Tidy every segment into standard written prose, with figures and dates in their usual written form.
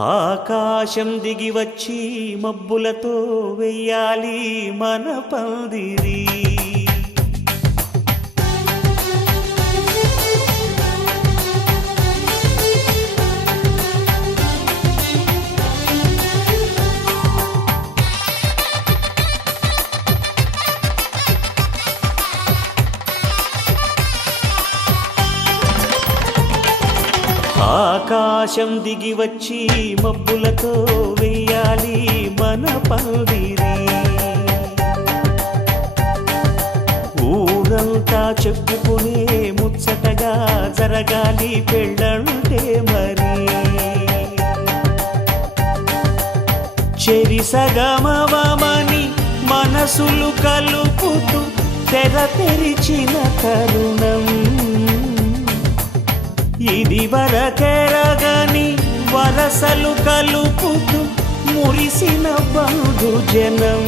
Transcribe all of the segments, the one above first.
ఆకాశం దిగి వచ్చి మబ్బులతో వెయ్యాలి మన పందిరి. ఆకాశం దిగి వచ్చి మబ్బులతో వెయ్యాలి మన పందిరి. ఊరంతా చెప్పుకునే ముచ్చటగా జరగాలి పెళ్ళంటే మరి. చెరిసగమవమని మనసులు కలుపుతూ తెర తెరిచిన తరుణం ఇది వరకెరగని వరసలు కలుపుతూ మురిసిన బంధుజనం.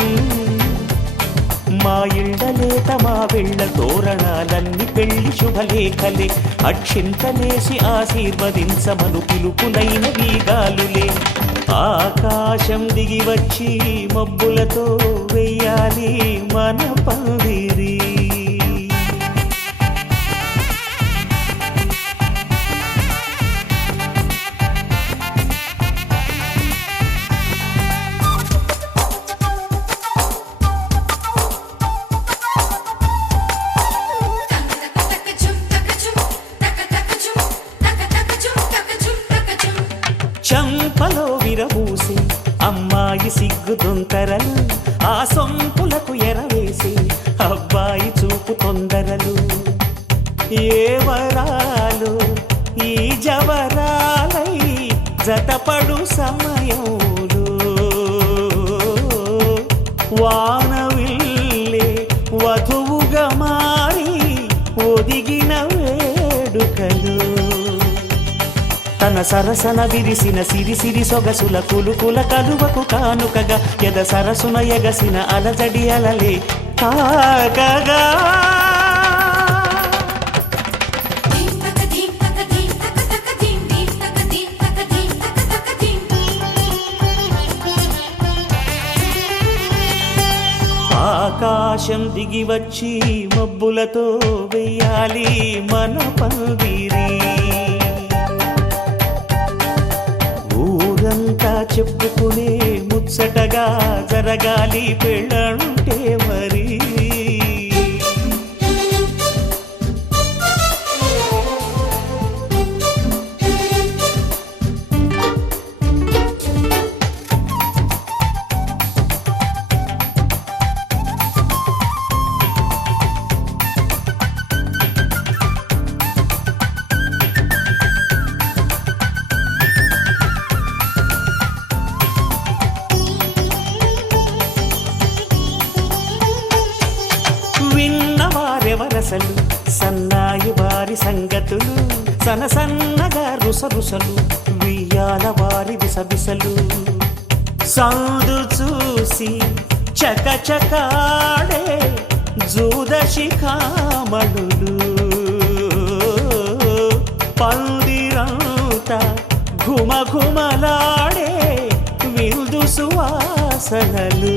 మా ఇళ్ళలేత మా వెళ్ళ తోరణాలన్నీ పెళ్లి శుభలేఖలే. అక్షింతలేసి ఆశీర్వదించమను పిలుపులైన వీగాలులే. ఆకాశం దిగి వచ్చి మబ్బులతో వెయ్యాలి మన పందిరి. చంపలో విరబూసి అమ్మాయి సిగ్గు దొంతరలు, ఆ సొంపులకు ఎరవేసి అబ్బాయి చూపు తొందరలు. ఏ వరాలు ఈ జవరాలై జతపడు సమయంలో వానవిల్లే వధువుగా మారి ఒదిగిన వేడుకలు. తన సరసన విరిసిన సిరిసిరి సొగసుల కులుకుల కలువకు కానుకగా ఎద సరసున ఎగసిన అలజడి అలలే తాగగా. ఆకాశం దిగి వచ్చి మబ్బులతో వెయ్యాలి మన పందిరి. ఊరంతా చెప్పుకునే ముచ్చటగా జరగాలి పెళ్ళంటే మరి. విన్నవారెవరసలు సన్నాయి వారి సంగతులు, సనసన్నగా రుసరుసలు వియ్యాల వారి విసవిసలు. సందు చూసి చకచకాడే జూదశిఖామణులు, పందిరంతా ఘుమఘుమలాడే విందు సువాసనలు.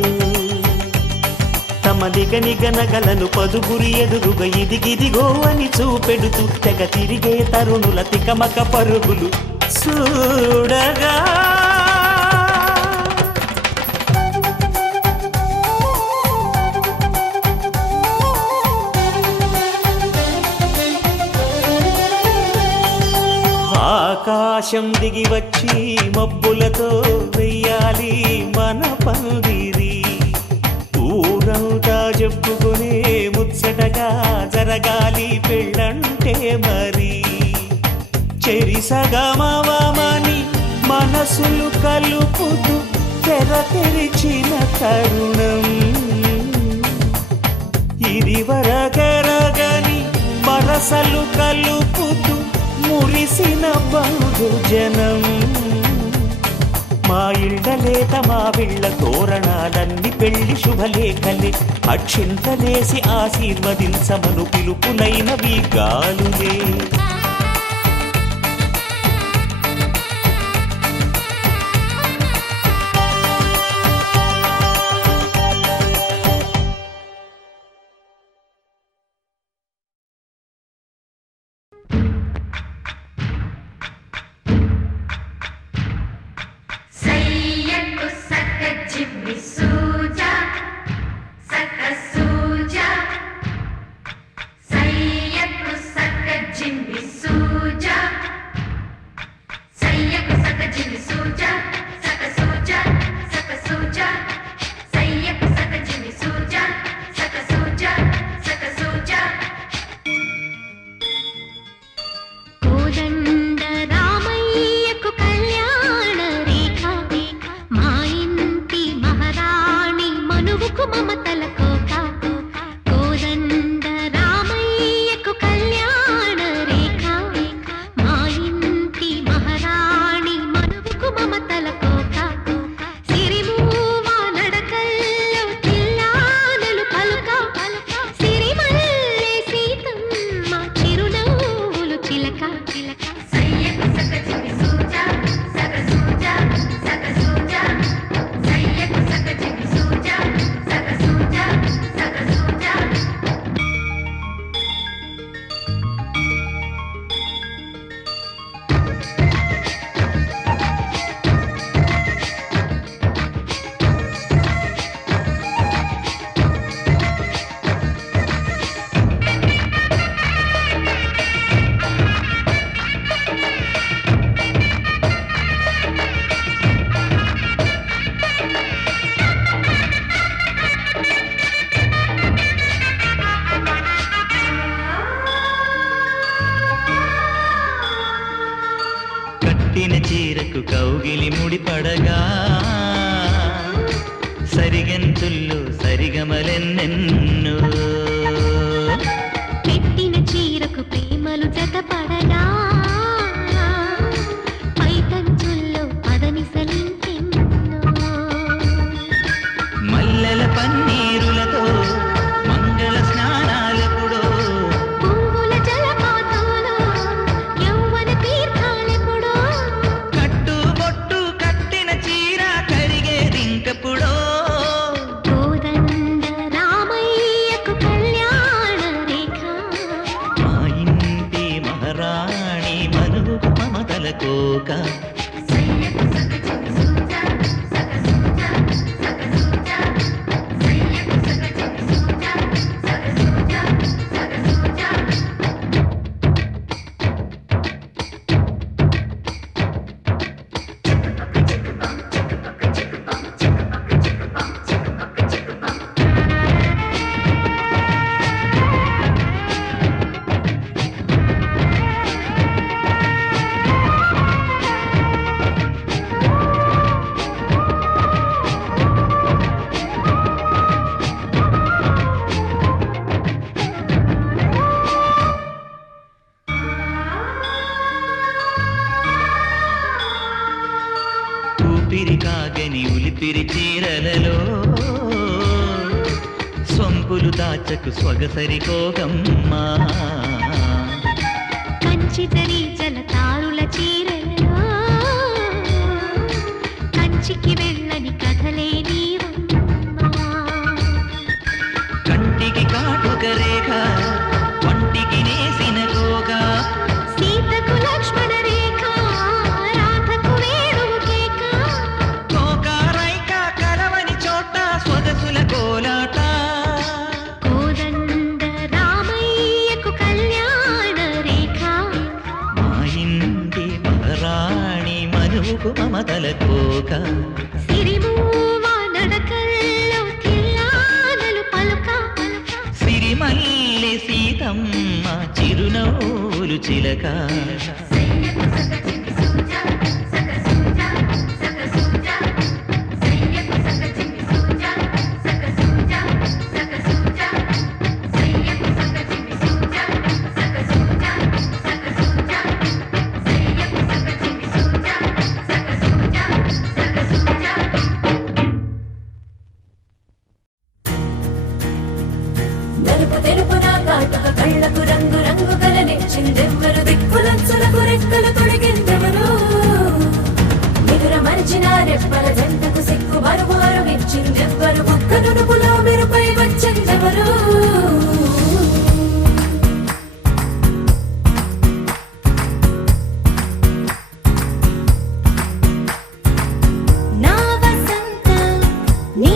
తమ నిగనిగనగలను పదుగురి ఎదురుగా ఇదిగిదిగో అని చూపెడుతూ తెగ తిరిగే తరుణుల తికమక పరుగులు చూడగా. ఆకాశం దిగి వచ్చి మబ్బులతో వెయ్యాలి మన పందిరి. ఊరంతా చెప్పుకునే ముచ్చటగా జరగాలి పెళ్ళంటే మరి. చెరిసగమవమని మనసులు కలుపుతూ తెర తెరిచిన తరుణం ఇది వరకెరగని వరసలు కలుపుతూ మురిసిన బంధుజనం. మా ఇళ్ళలేత మా వెళ్ళ తోరణాలన్నీ పెళ్లి శుభలేఖలే. అక్షింతలేసి ఆశీర్వదించమను పిలుపులైన వీగాలులే. చీరకు కౌగిలి ముడిపడగా సరిగెంతుల్లో సరిగమలెన్నెన్నో పెట్టిన చీరకు ప్రేమలు జతపడగా పైతంచుల్లో పదనిసలింకెన్నో మల్లెల పన్నీరులతో మంగళ స్నానాలెప్పుడో పువ్వుల జలపాతంలో యవ్వన తీర్థాలెప్పుడో కట్టుబొట్టు కట్టిన చీర కరిగేదింకెప్పుడో కోదండ రామయ్యకు కళ్యాణ రేఖ మా ఇంటి మహారాణి మనువుకు మమతల కోక ఊపిరి కాగని ఉలిపిరి చీరలలో సొంపులు దాచకు స్వగసరి కోగమ్మా కంచి జరి జలతారుల చీరలలో కంచికి వెళ్ళని కథలే నీవమ్మా కంటికి కాటుక రేఖ వంటికి నేసిన కోగా సీతకు లక్ష్మణ రేఖ రాధకు వేణువు కేక కోకారైక కలవని చోట స్వగసుల కోలాట కోదండ రామయ్యకు కళ్యాణ రేఖ మా ఇంటి మహారాణి మనువుకు మమతల కోక సిరిమూవ నడకల్లో తిల్లానలు పలుక సిరిమల్లె సీతమ్మ చిరునవ్వులు చిలక నలుపు తెలుపున కాటుక కళ్ళకు రంగు రంగు కలనిచ్చిందెవ్వరు దిక్కులంచులకు రెక్కలు తొడిగిందెవరు నిదుర మరిచిన రెప్పల జంటకు సిక్కు మరుమారు ఇచ్చిందెవ్వరు ఒక్క నునుపులో మెరుపై వచ్చిందెవరు నా వసంతం నీ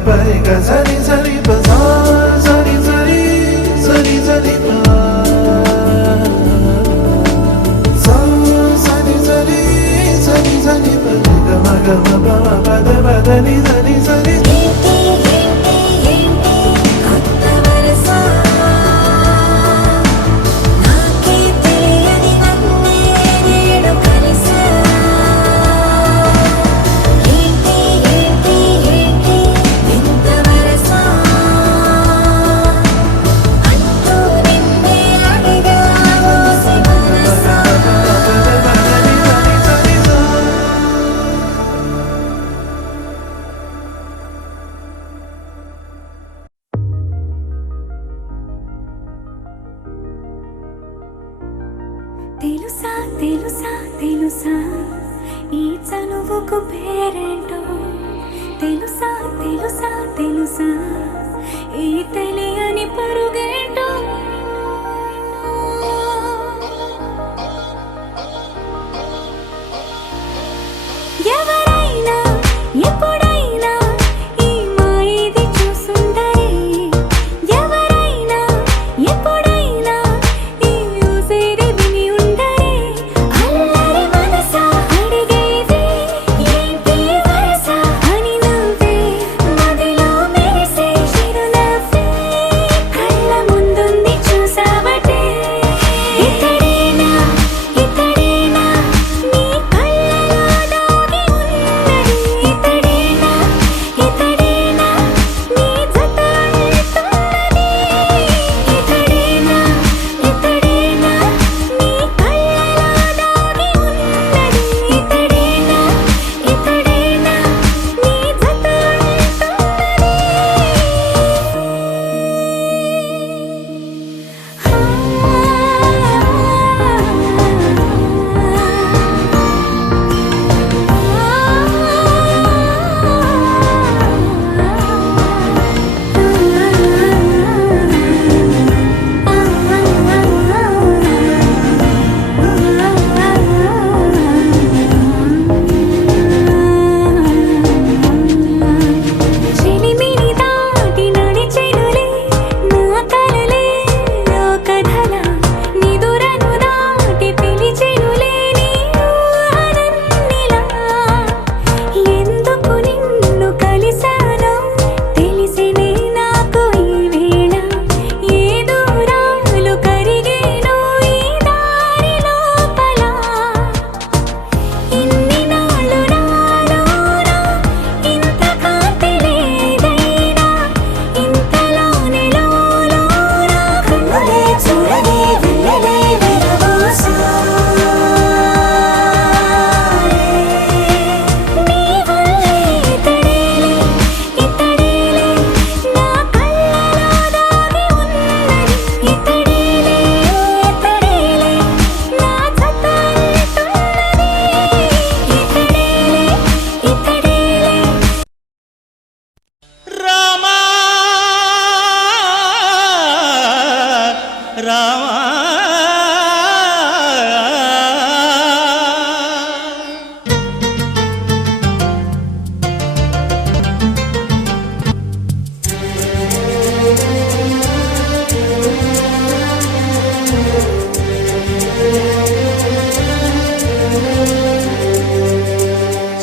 pari ga sari sari pa sa sari sari sari sari pa sa sari sari sari sari pa ga ma pa da ni sari sari కొత్త వరస నాకే తెలియని నన్నే నేడు కలిసా ఏంటి ఏంటి ఏంటి ఇంత వరస అంటూ నిన్నే అడిగావో మనసా తెలుసా తెలుసా తెలుసా ఈ చనువుకు పేరేంటో తెలుసా తెలుసా తెలుసా ఈ తెలియని పరుగేంటో ఎవరైనా ఎప్పుడైనా ఈ మాయది చూసుండరే ఎవరైనా ఎప్పుడైనా ఈ ఊసేది విని ఉండరే అల్లరి మనసా అడిగేది ఏంటి వరస అని నవ్వే మదిలో మెరిసే చిరునవ్వే కళ్ళ ముందుంది చూసావటే ఇతడేనా ఇతడేనా నీ కళ్ళలో దాగి ఉన్నది ఇతడేనా ఇతడేనా నీ జత అంటున్నది ఇతడేనా ఇతడేనా నీ కళ్ళలో దాగి ఉన్నది ఇతడేనా ఇతడేనా నీ జత చెలిమిని దాటి నడిచెనులే నా కలలే ఓ కథలా నిదురను దాటి పిలిచెనులే నీ ఊహలన్నిలా ఎందుకు నిన్ను కలిసానో తెలిసినే నాకు ఈ వేళ ఏ దూరాలు కరిగేనో ఈ దారి లోపల ఇన్ని నాళ్ళు నాలోన ఇంత కాంతి లేదైనా ఇంతలోనే లోలోన కన్నులే చూడగే వెన్నెలే విరబూసాయే నీ వల్లే ఇతడేలే ఇతడేలే నా కళ్ళలో దాగి ఉన్నది ఇతడేలే ఇతడేలే నా జత అంటున్నది ఇతడేలే ఇతడేలే రామా రామా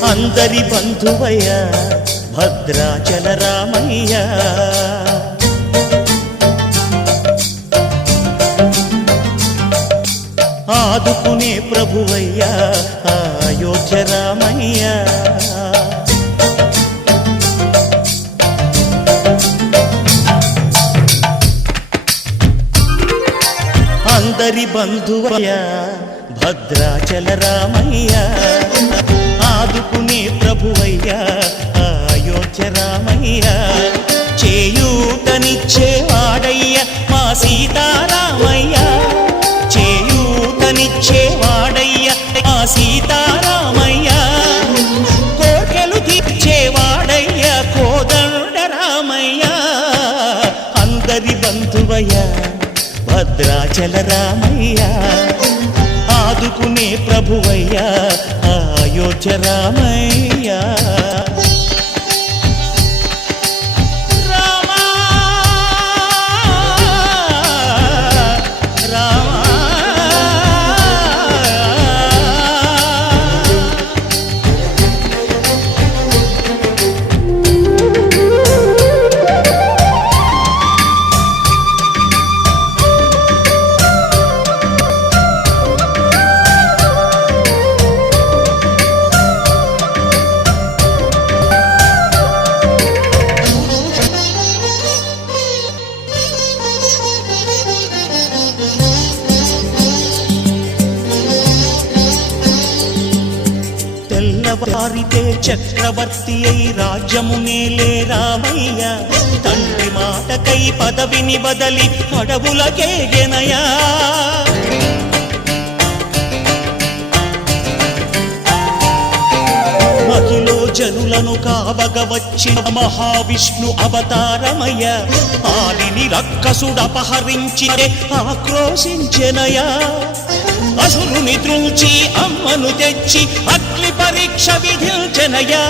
అందరి బంధువయ్య భద్రాచల రామయ్య ఆదుకునే ప్రభువయ్య అయోధ్య రామయ్య అందరి బంధువయ్య భద్రాచల రామయ్య ఆదుకునే ప్రభువయ్య అయోధ్య రామయ్య చేయూతనిచ్చేవాడయ్య మా సీతారామయ్య చేయూతనిచ్చేవాడయ్య మా సీతారామయ్య కోర్కెలు తీర్చేవాడయ్య కోదండ రామయ్య అందరి బంధువయ్య భద్రాచల రామయ్య ఆదుకునే ప్రభువయ్య అయోధ్య రామయ్య వారితే చక్రవర్తి అయి రాజ్యము నేలే రామయ్య తండ్రి మాటకై పదవిని బదలి అడవులకేగెనయా మహిలో జనులను కావగ వచ్చిన మహావిష్ణు అవతారమయ్య ఆలిని రక్కసుడపహరించి ఆక్రోశించెనయా అసురుని త్రుంచి అమ్మను తెచ్చి అగ్ని పరీక్ష విధించెనయా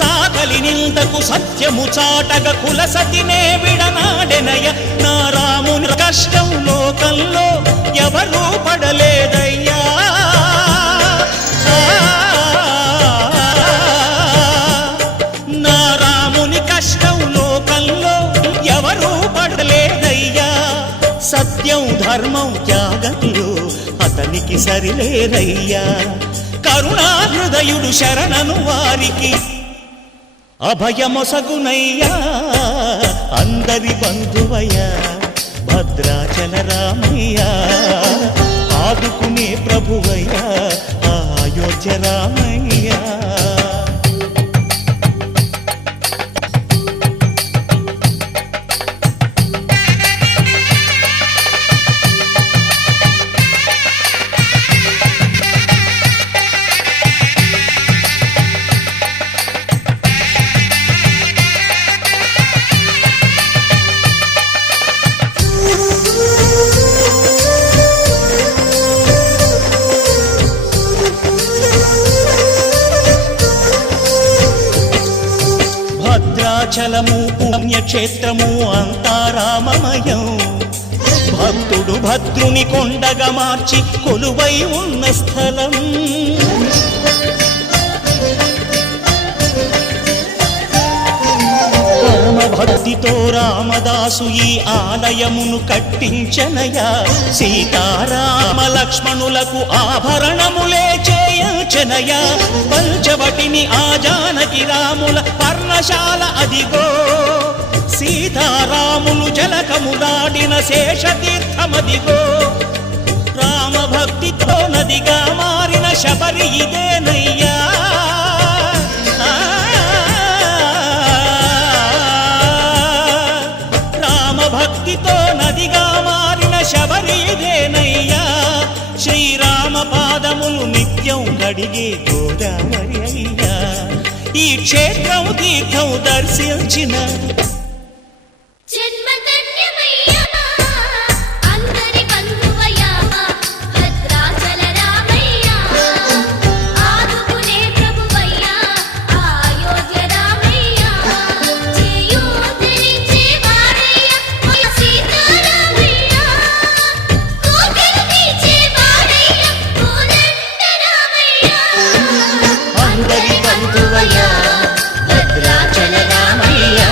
సాగలి నిందకు సత్యము చాటగ కుల సతినే విడనాడెనయ నా రాముని కష్టం లోకంలో ఎవరూ పడలేదయ్యా నా రాముని కష్టం లోకంలో ఎవరూ పడలేదయ్యా సత్యం ధర్మం త్యాగంలో అతనికి సరిలేరయ్యా కరుణాహృదయుడు శరణను వారికి అభయమొసగునయ్యా అందరి బంధువయ్యా భద్రాచల రామయ్యా ఆదుకునే ప్రభువయ్యా అయోధ్య రామయ్యా భద్రాచలము పుణ్యక్షేత్రము అంతా రామమయం భక్తుడు భద్రుని కొండగా మార్చి కొలువై ఉన్న స్థలం పరమ భక్తితో రామదాసు ఈ ఆలయమును కట్టించనయా సీతారామ లక్ష్మణులకు ఆభరణములే చేయచనయా పంచవటిని ఆ జానకి రాముల పర్ణశాల అదిగో సీతారాములు జలకములాడిన శేషతీర్థమదిగో రామభక్తితో నదిగా మారిన శబరి ఇదేనయ్యా రామభక్తితో నదిగా మారిన శబరి ఇదేనయ్యా శ్రీరామ పాదములు నిత్యం కడిగే గోదావరి అయ్యా ఈ క్షేత్రం తీర్థం దర్శించిన జన్మధన్యమయ్యా అందరి బంధువయ్యా భద్రాచల రామయ్యా ఆదుకునే ప్రభువయ్యా అయోధ్య రామయ్యా చేయూతనిచ్చే వాడయ్యా మా సీతారామయ్యా కోటలు తీర్చే వాడయ్యా కోదండ రామయ్యా అందరి బంధువయ్యా భద్రాచల రామయ్యా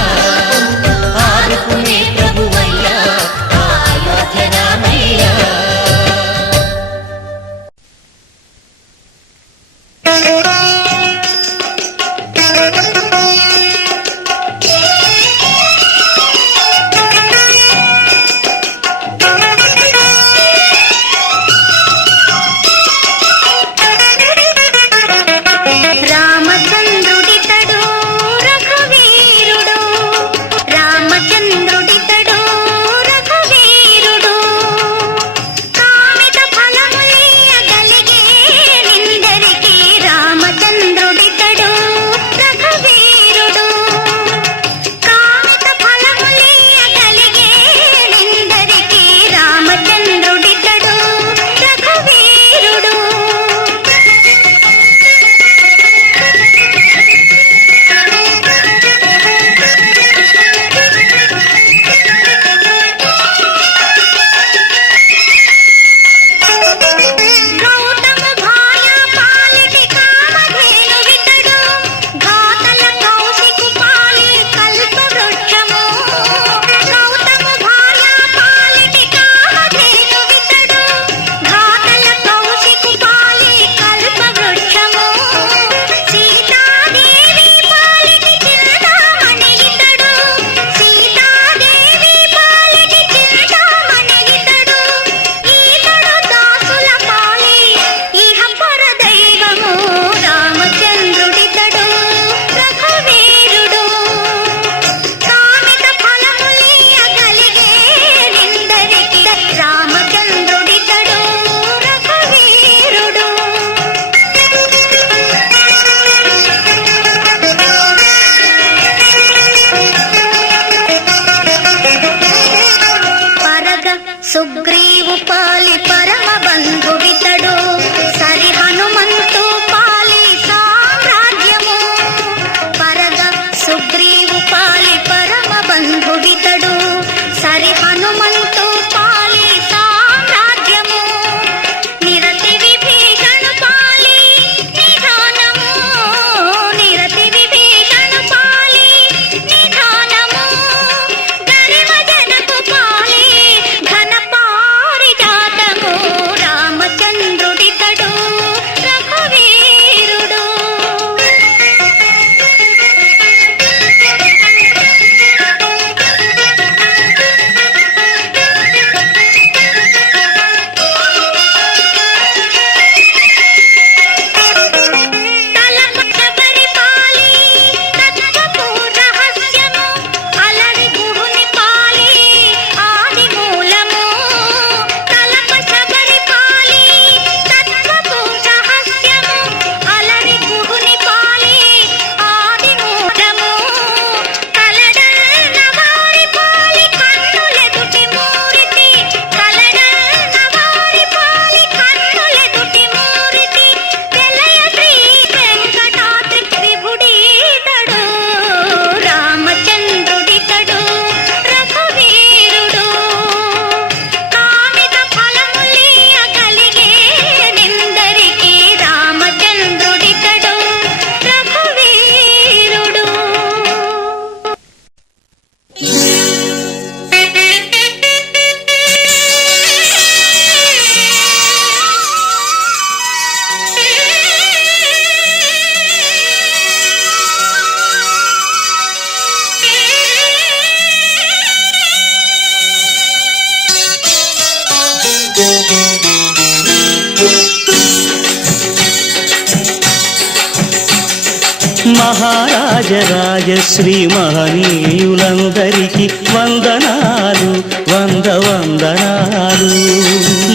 మహారాజరాజశ్రీ మహనీయులందరికీ వందనాలు వందనాలు.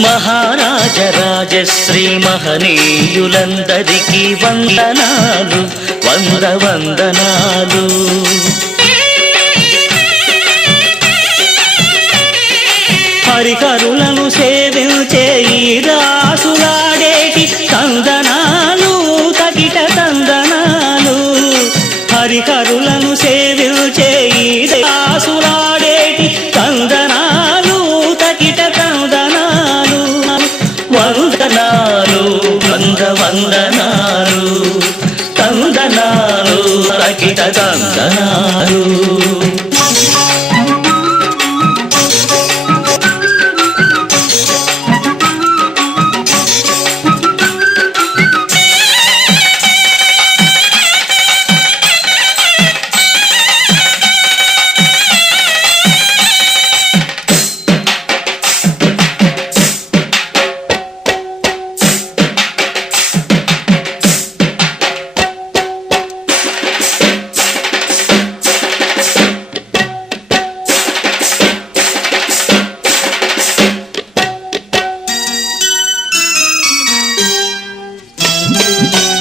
మహారాజరాజశ్రీ మహనీయులందరికీ వందనాలు వందనాలు. హరికరులను సేవించే ఈ దాసులాడేటి తందనాలు తకిట తందనాలు. హరికరులను సేవించే ఈ దాసులాడేటి తందనాలు తకిట తందనాలు. వందనాలు వందనాలు తందనాలు తకిట తందనాలు.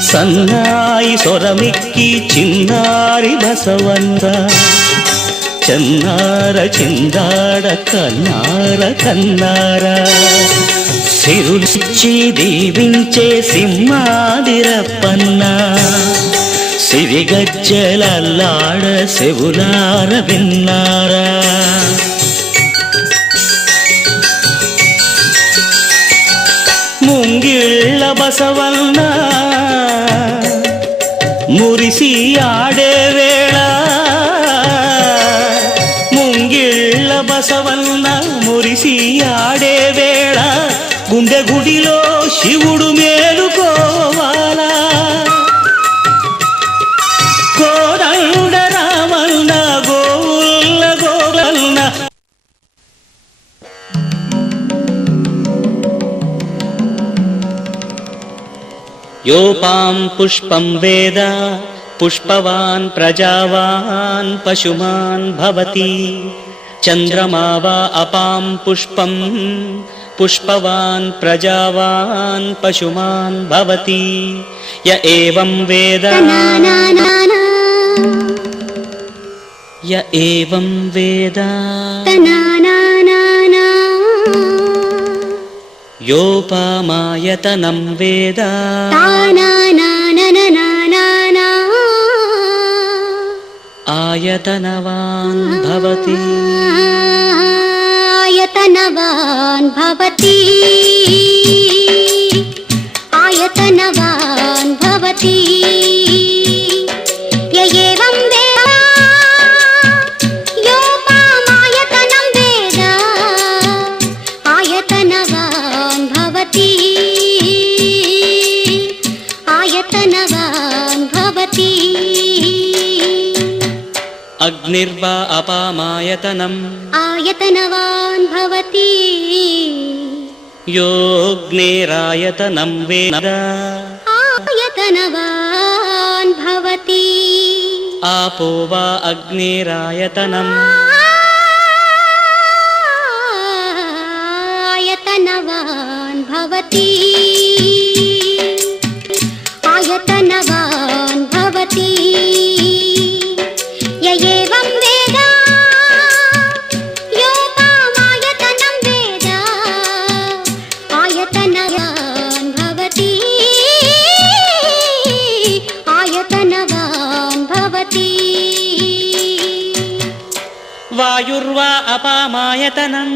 సన్నాయి సొరమిక్కి చిన్నారి బసవన్న చెన్నార చిందాడ కన్నార కన్నార. సిరులిచ్చి దీవించే సింహాదిరప్పన్న సిరిగజ్జలల్లాడ సెవులార విన్నారా. ముంగిళ్ళ బసవన్న మురిసి ఆడే వేళ. ముంగిళ్ళ బసవన్న మురిసి ఆడే వేళ గుండె గుడిలో శివుడు మేలుకోవాలా. కోదండ రామన్న గోవుల్ల గోగన్న యోపాం పుష్పం వేద పుష్పవాన్ ప్రజావాన్ పశుమాన్ భవతి. చంద్రమా వా అపాం పుష్పం పుష్పవాన్ ప్రజావాన్ పశుమాన్ భవతి. య ఏవం వేద య ఏవం వేద యోపామాయతనం వేద ఆయతనవాన్ భవతి. ఆయతనవాన్ భవతి ఆయతనవాన్ భవతి. య ఏవం వేద యోపామాయతనం వేద ఆయతనవాన్ భవతి ఆయతనవాన్ భవతి. అగ్నిర్వా అపామాయతనం ఆయతనవాన్ భవతి యోగ్నేరాయతనం వేద ఆయతనవాన్ భవతి. आपो वा अग्निरायतनम् आयतनवान् भवति आयतनवान् भवति य एवं वेद योपामायतनं वेद आयतनवान् भवति आयतनवान् भवति. वायुर्वा अपामायतनम्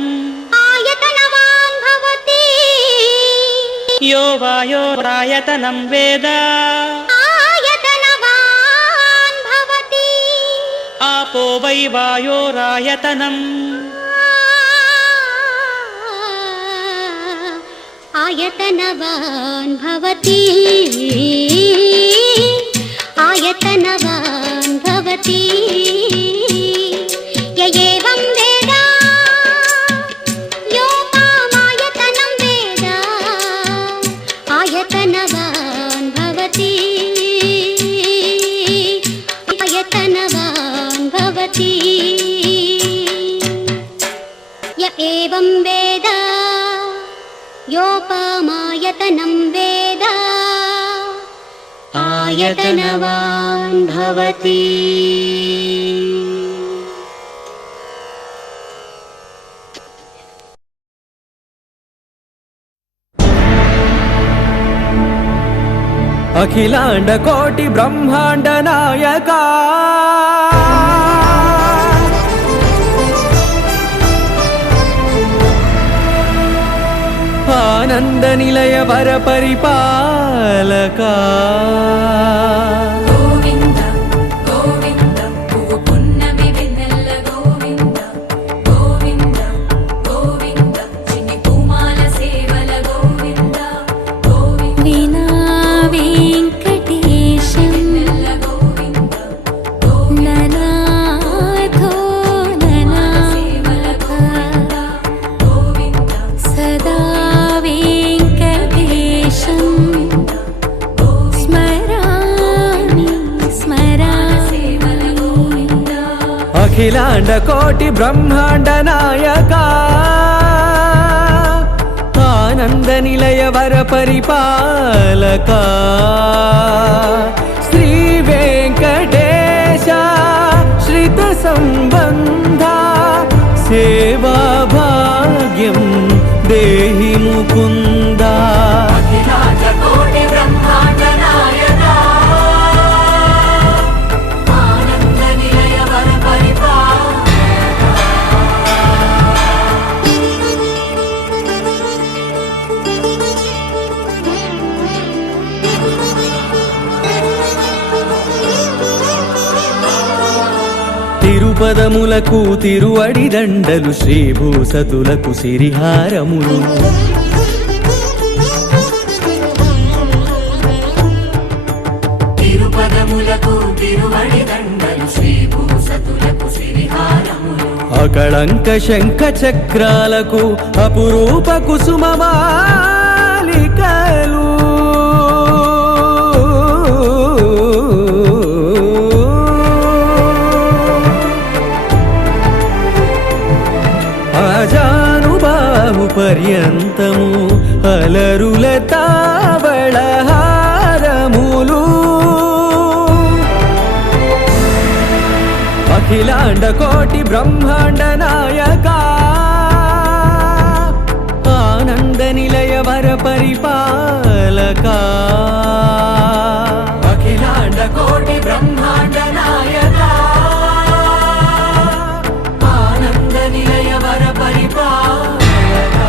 आयतनवान् भवति यो वायोरायतनं वेद आयतनवान् भवति आपो वै वायोरायतनम् आयतनवान् भवति आयतनवान् भवति य एवं वेद योपामायतनं वेद आयतनवान् भवति आयतनं वेद आयतनवान् भवति అఖిలాండ కోటి బ్రహ్మాండ నాయకా ఆనంద నిలయ వర పరిపాలకా గోవింద గోవింద పువ్వు పున్నమి వెన్నెల గోవింద గోవింద గోవింద చిన్ని పూమాల సేవల గోవింద గోవింద వీణా వెంకటేశం నెల్ల గోవింద ననాథో ననా సేవల గోవింద గోవింద సదా వెంకటేశం స్మరామి స్మరామి సేవల గోవింద అఖిలాండ కోటి బ్రహ్మాండ నాయకా ఆనంద నిలయ వర పరిపాలకా శ్రీ వెంకటేశ శ్రిత సంబంధ సేవా భాగ్యం దేహి ముకుంద అఖిలాండ కోటి బ్రహ్మాండ నాయకా ఆనంద నిలయ వర తిరుపదములకు తిరువడి దండలు శ్రీభూసతులకు సిరిహారములు తిరుపదములకు తిరువడి దండలు శ్రీభూసతులకు సిరిహారములు అకళంక శంఖ చక్రాలకు అపురూప కుసుమమాలికలు ఆజానుబాహు పర్యంతము అలరుల తావళహారములు అఖిలాండ కోటి బ్రహ్మాండ నాయకా ఆనంద నిలయ వర పరిపాలకా అఖిలాండ కోటి బ్రహ్మాండ నాయకా ఆనంద నిలయ వర పరిపాలకా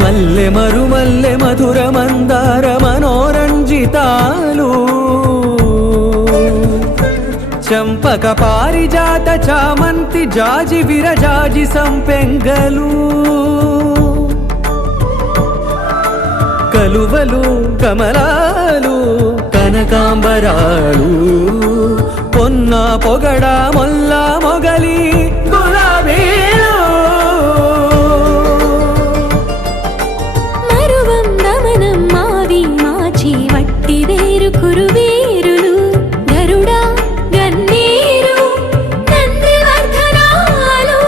మల్లె మరుమల్లె మధుర మందార మనోరంజితాలు చంపక పారిజాత చామంతి జాజి విరజాజి సంపెంగలు కలువలు కమలాలు కనకాంబరాలు పొన్న పొగడ మొల్ల మొగలి గులాబీలు మరువం దమనం మావి మాచి వట్టి వేరు కురువేరులు గరుడా గన్నేరు నందివర్ధనాలు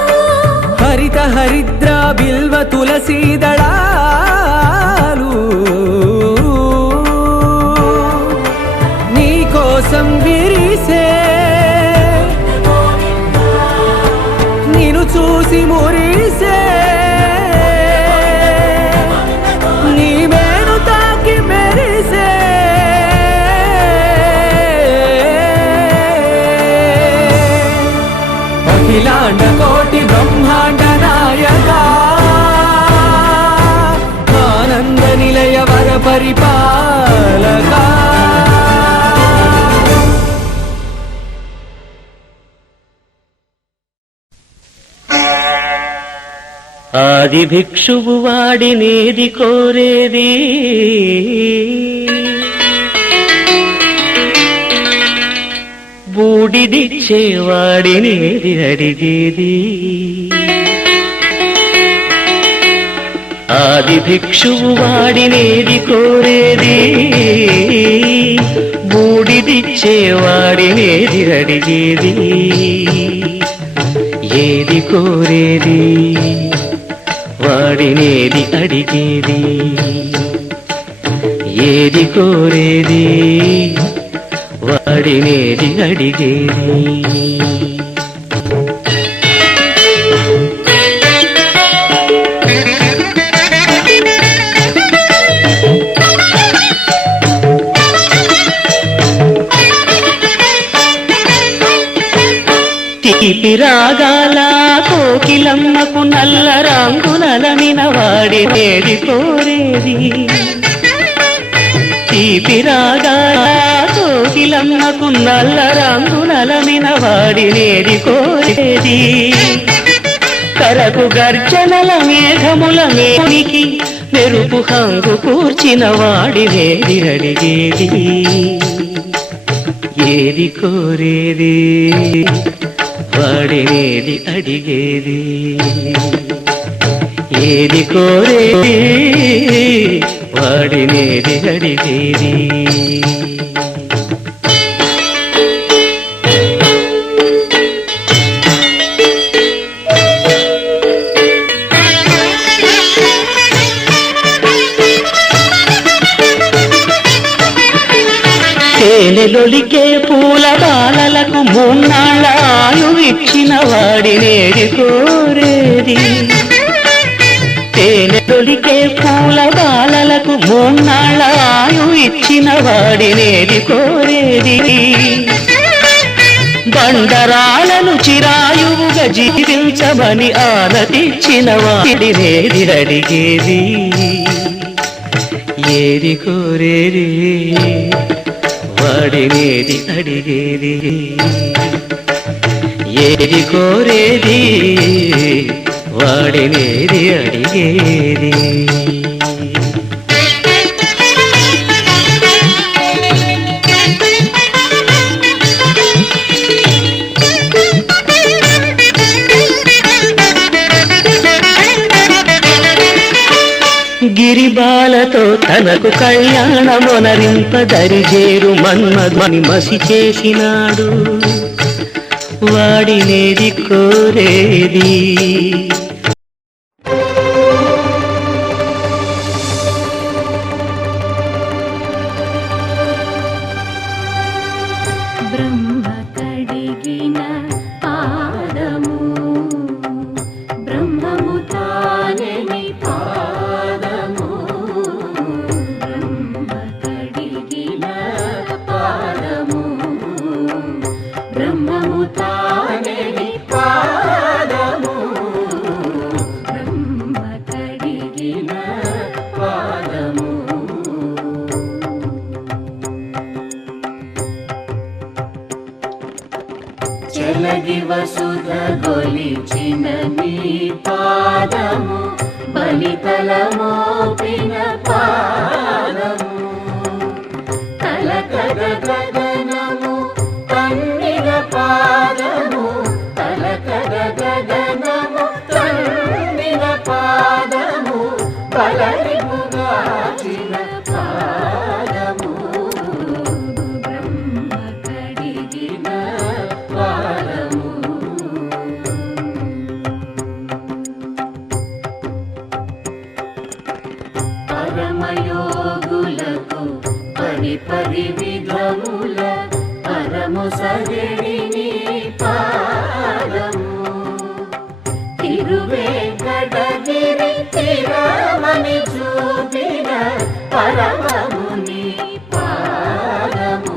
హరిత హరిద్ర బిల్వ తులసీ దళాలు నీ కోసం విరిసే నిన్ను చూసి మురిసే నీ మేను తాకి మెరిసే అఖిలాండ కోటి బ్రహ్మాండ నాయకా ఆనంద నిలయ వర పరిపాలకా ఆది భిక్షువు వాడినేది కోరేది బూడిదిచ్చేవాడినేది అడిగేది ఆది భిక్షువు వాడినేది కోరేది, బూడిదిచ్చేవాడినేది అడిగేది. ఏది కోరేది వాడినేది అడిగేది, ఏది కోరేది వాడినేది అడిగేది. తీపి రాగాల కోకిలమ్మకు నల్ల రంగునలమిన వాడినేది కోరేది, తీపి రాగాల కోకిలమ్మకు నల్ల రంగునలమిన వాడినేది కోరేది. కరకు గర్జనల మేఘముల మేనికి మెరుపు హంగు కూర్చిన వాడినేది అడిగేది. ఏది కోరేది వాడినేది అడిగేది, ఏది కోరేది వాడినేది అడిగేది. తేనెలొలికే పూల బాలలకు మూన్నాళ్ళ ఆయువిచ్చిన వాడినేది కోరేది, తేనెలొలికే పూల బాలలకు మూన్నాళ్ళ ఆయువిచ్చిన వాడినేది కోరేది. బండరాలను చిరాయువుగా జీవించమని ఆనతిచ్చిన వాడినేది అడిగేది. ఏది కోరేది వాడినేది అడిగేది, ఏది కోరేది వాడినేది అడిగేది. గిరిబాలతో తనకు కళ్యాణమొనరింపదరిజేరు మన్మధుని మసి చేసినాడు వాడినేది కోరేది. బ్రహ్మ కడిగిన పాదము, బ్రహ్మము తానెని పాదము, బ్రహ్మ కడిగిన పాదము, బ్రహ్మము తానెని పాదము, బ్రహ్మ కడిగిన పాదము. చెలగి వసుధ గొలిచిన నీ పాదము, బలితల మోపిన పాదము, తలకద గగనము తన్నిన పాదము, తలకద గగనము తన్నిన పాదము, బలరిపుగాచిన పాదము, బ్రహ్మ కడిగిన పాదము. పరమయోగులకు పరి విధముల పరము సగడి నీ పాదము, తిరువేంకటగిరి తిరమని చూపిన పరమము నీ పాదము,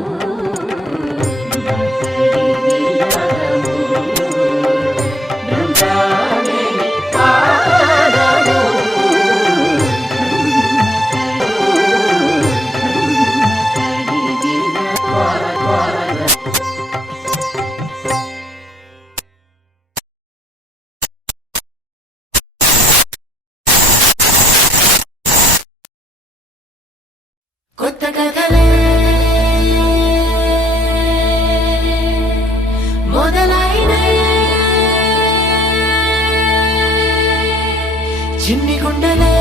బృందావని పాదము, కొత్త కథలే మొదలైనయే, చిన్ని గుండెలే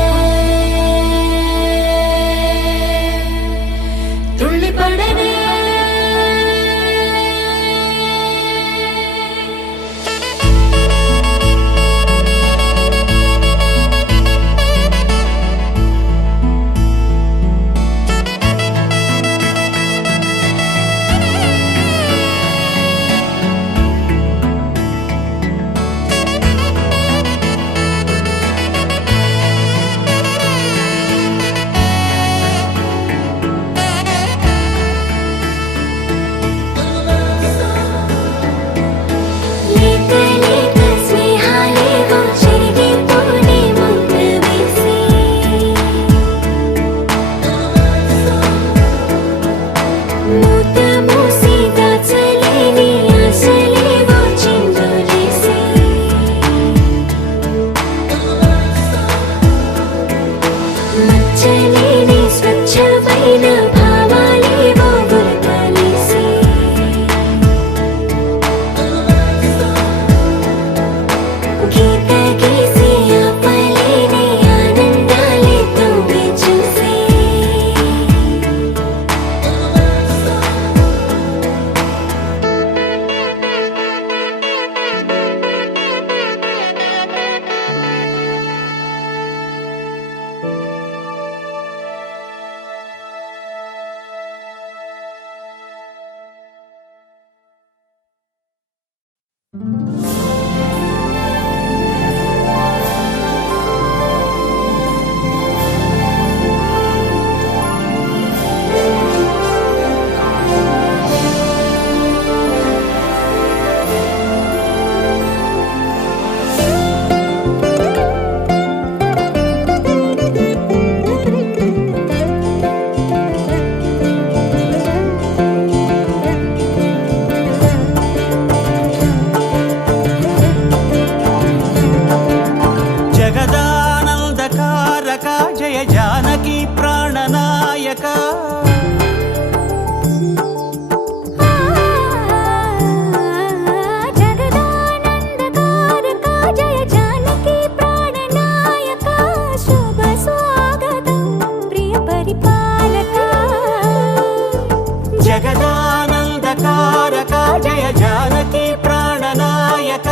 తారక జయ జానకి ప్రాణనాయక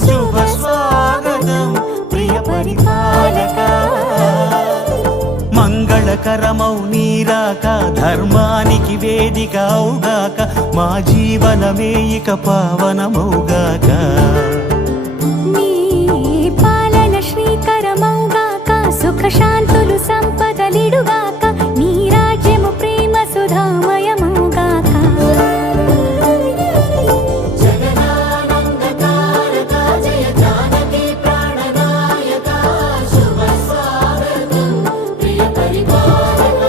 శుభ స్వాగతం ప్రియ పరిపాలక మంగళకరమౌ నీరాక ధర్మానికి వేదిక అవుగాక మా జీవనమే ఇక పావనమౌగాక నీ పాలన శ్రీకరమౌగాక సుఖ శాంతులు సంపదలిడుగాక నీ రాజ్యము ప్రేమ సుధామయమౌగాక జగదానందకారక జయ జానకి ప్రాణనాయక శుభ స్వాగతం ప్రియ పరిపాలక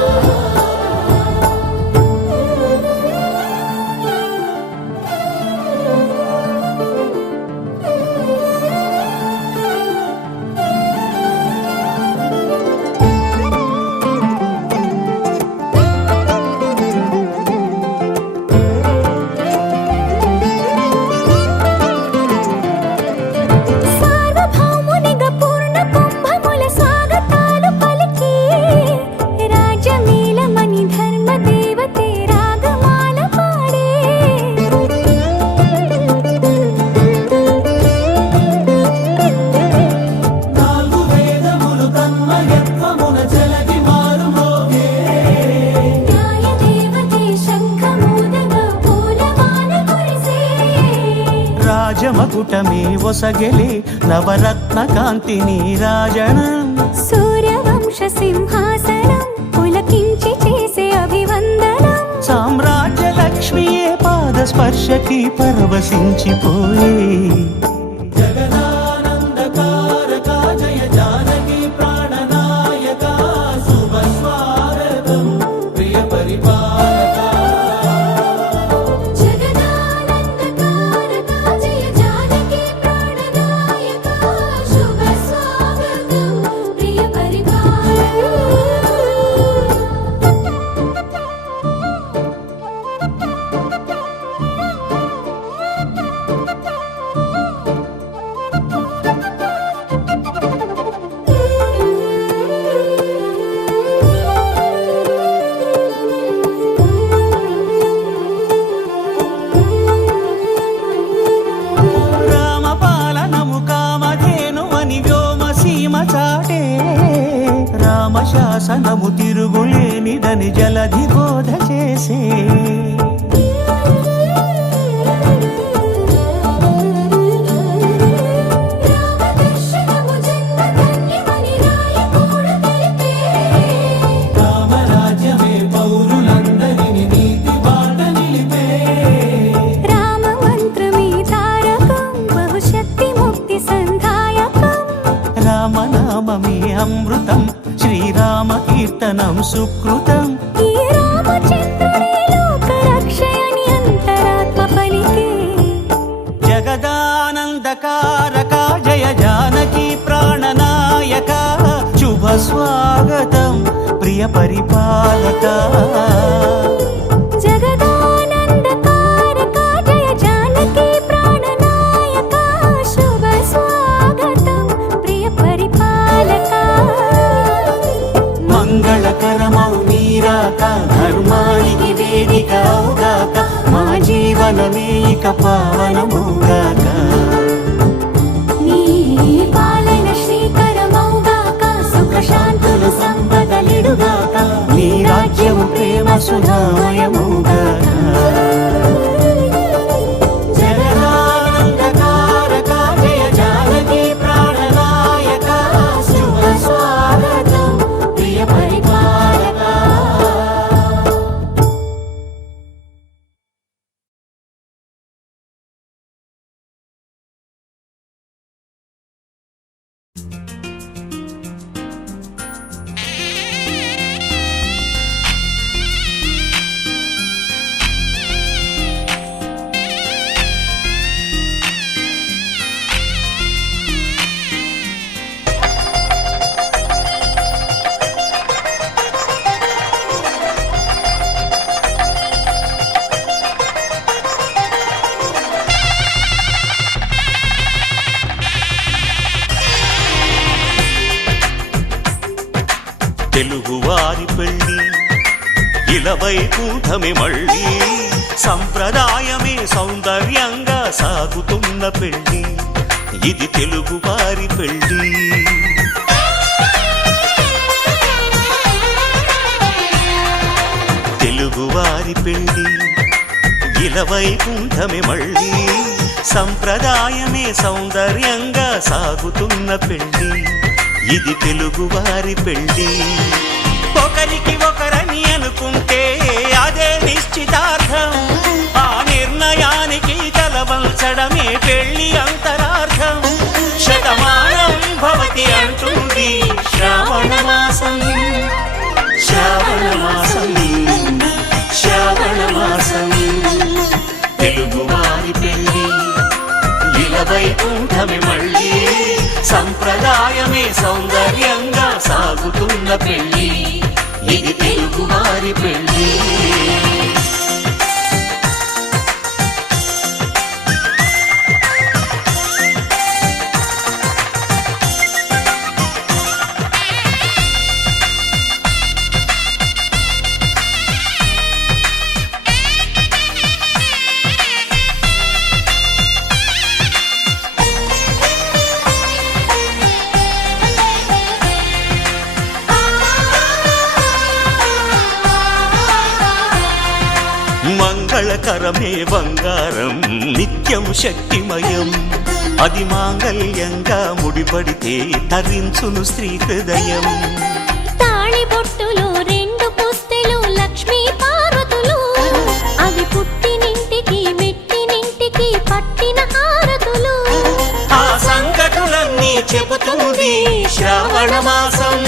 సార్వభౌమునిగా పూర్ణ కుంభముల స్వాగతాలు పలికి రాజమేళమణి ధర్మ దేవతే రాగమాల పాడే నాలుగు వేదములు తన్మయత్వమున జలగి మారుమోగే న్యాయ దేవతే శంఖమూదగా పూలమాల కురిసే రాజమకుటమే ఒసగెలే నవరత్న కాంతిని రాజనం సూర్యవంశ సింహాసనం పులకించి చేసే అభివందనం సామ్రాజ్య లక్ష్మియే పాద స్పర్శకి పరవశించిపోయే జగదానందకారక జయ జానకి ప్రాణనాయక శుభ స్వాగతం ప్రియ పరిపాలక జగదానందకారక జయ జానకి ప్రాణనాయక శుభ స్వాగతం ప్రియ పరిపాలక రామపాలనము కామధేనువని వ్యోమసీమ చాటే రామశాసనము తిరుగులేనిదని జలధి బోధ చేసే రామదర్శనము జన్మధన్యమని రాయకూడ తెలిపే రామరాజ్యమే పౌరులందరిని నీతి బాట నిలిపే రామమంత్రమే తారకం బహుశక్తి ముక్తి సంధాయకం రామనామమే అమృతం శ్రీరామ కీర్తనం సుకృతం ఈ రామచంద్రుడే లోక రక్షయని అంతరాత్మ పలికే జగదానందకారక జయ జానకి ప్రాణనాయక శుభ స్వాగతం ప్రియ పరిపాలక జగదానందకారక జయ జానకి ప్రాణనాయక శుభ స్వాగతం ప్రియ పరిపాలక మంగళకరమౌ నీరాక ధర్మానికి వేదిక అవుగాక మా జీవనమే ఇక పావనమౌగాక నీ పాలన శ్రీకరమౌగాక సుఖ శాంతులు సంపదలిడుగాక నీ రాజ్యము ప్రేమ సుధామయమౌగాక జగదానందకారక జయ జానకి ప్రాణనాయక శుభ స్వాగతం ప్రియ పరిపాలక తెలుగువారి పెళ్ళి ఇలవై కూటమి మళ్ళీ సంప్రదాయమే సౌందర్యంగా సాగుతున్న పెళ్లి, ఇది తెలుగు వారి పెళ్లి. తెలుగువారి పెళ్లి ఇలవైకుంఠమే మళ్ళీ, సంప్రదాయమే సౌందర్యంగా సాగుతున్న పెళ్లి, ఇది తెలుగువారి పెళ్లి. ఒకరికి ఒకరని అనుకుంటే అదే నిశ్చితార్థం, ఆ నిర్ణయానికి తలవంచడమే పెళ్లి అంతరార్థం. శతమానం భవతి అంటుంది శ్రావణ మాసం, శ్రావణ మాసం, శ్రావణ మాసం. తెలుగువారి పెళ్లి ఇలవైకుంఠమే మళ్ళీ, సంప్రదాయమే సౌందర్యంగా సాగుతున్న పెళ్లి, ఇది తెలుగువారి పెళ్లి. మంగళకరమే బంగారం నిత్యం శక్తిమయం, అది మాంగళ్యంగా ముడిపడితే తరించును స్త్రీ హృదయం. తాళిబొట్టులో రెండు పుస్తెలు లక్ష్మీ పార్వతులు, అవి పుట్టినింటికి మెట్టినింటికి పట్టిన హారతులు. ఆ సంకటులన్నీ చెబుతుంది శ్రావణ మాసం,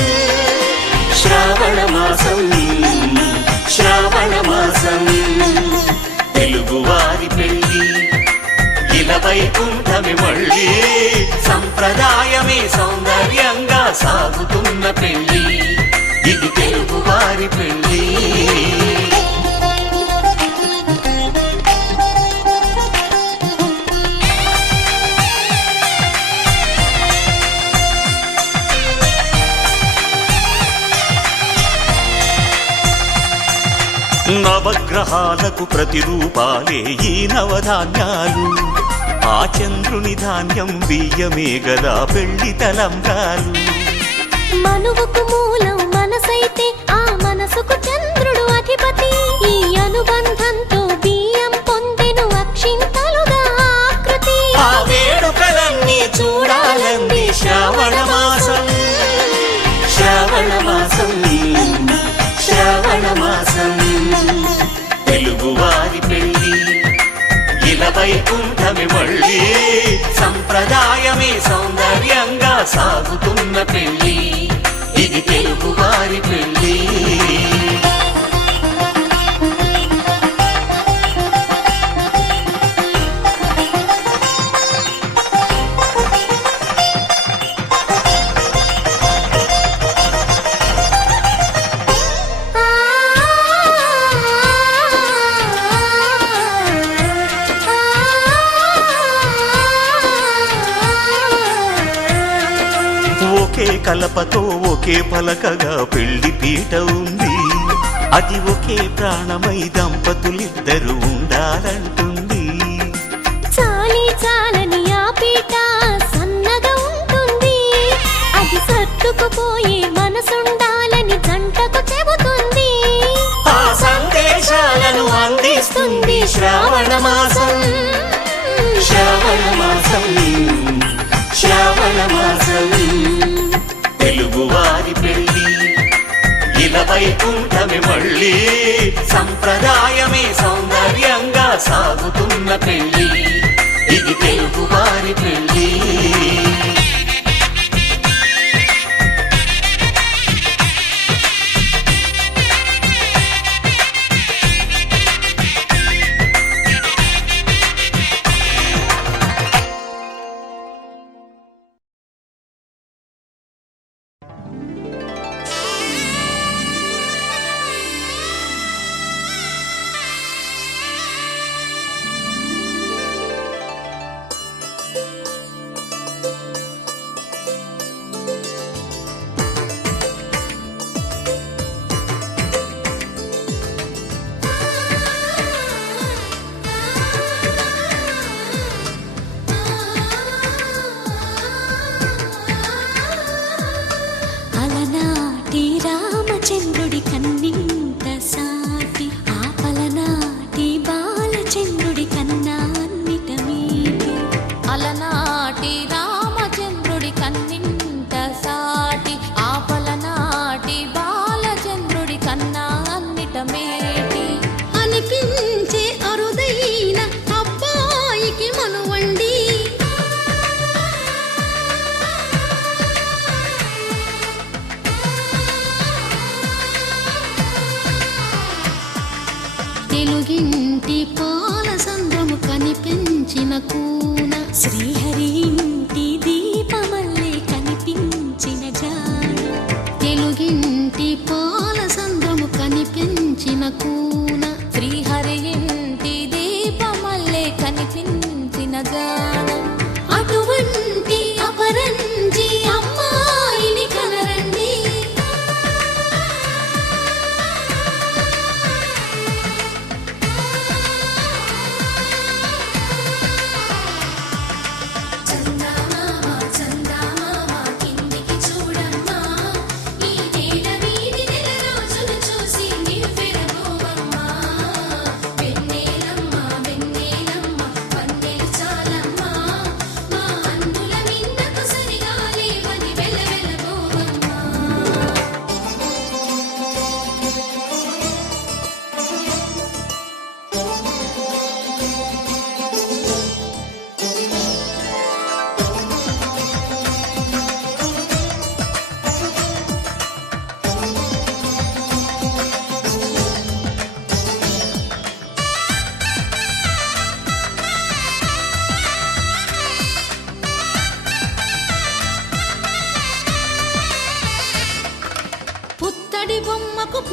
శ్రావణ మాసం, శ్రావణ మాసం. తెలుగువారి పెళ్లి ఇలవైకుంఠమే మళ్ళీ, సంప్రదాయమే సౌందర్యంగా సాగుతున్న పెళ్లి, ఇది తెలుగువారి పెళ్లి. నవగ్రహాలకు ప్రతిరూపాలే ఈ నవధాన్యాలు, ఆ చంద్రుని ధాన్యం బియ్యమే గదా పెళ్లి తలంబ్రాలు. మనువుకు మూలం మనసైతే ఆ మనసుకు చంద్రుడు అధిపతి, ఈ అనుబంధంతో బియ్యం పొందెను అక్షింతలుగా ఆకృతి. ఆ వేడుకలన్నీ చూడాలంది శ్రావణ మాసం, శ్రావణ మాసం, శ్రావణ మాసం. తెలుగువారి పెళ్లి ఇలవైకుంఠమే మళ్ళీ, సంప్రదాయమే సౌందర్యంగా సాగుతున్న పెళ్లి, ఇది తెలుగువారి పెళ్లి. ఒకే కలపతో ఒకే పలకగా పెళ్లి పీట ఉంది, అది ఒకే ప్రాణమై దంపతులిద్దరూ ఉండాలంటుంది. చాలి చాలని ఆ పీట సన్నగా ఉంటుంది, అది సర్దుకుపోయే మనసుండాలని జంటకు చెబుతుంది. ఆ సందేశాలను అందిస్తుంది శ్రావణ మాసం, శ్రావణ మాసం, శ్రావణ మాసం. తెలుగువారి పెళ్లి ఇలవైకుంఠమే మళ్ళీ, సంప్రదాయమే సౌందర్యంగా సాగుతున్న పెళ్లి, ఇది తెలుగువారి పెళ్లి.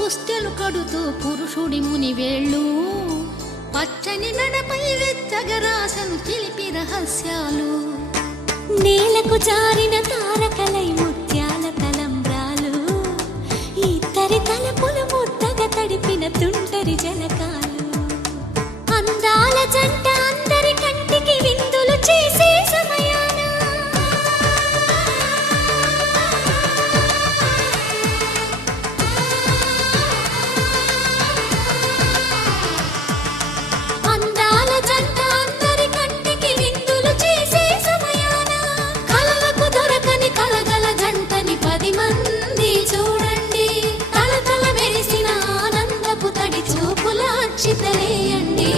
పుస్తెలు కడుతూ పురుషుడి ముని వేళ్ళు పచ్చని నడపై వెచ్చగరాసను చిలిపి రహస్యాలు నేలకు జారిన తారకలై ముత్యాల తలంబ్రాలు ఇద్దరి తలపులు ముద్దగా తడిపిన తుంటరి జలకాలు అందాల జంట అందరి కంటికి విందులు చేసే సమయాన అందాల జంట అందరి కంటికి విందులు చేసే సమయాన కలలకు దొరకని కలగల జంటని 10 మంది చూడండి తలతల మెరిసిన ఆనందపు తడి చూపుల అక్షితలేయండి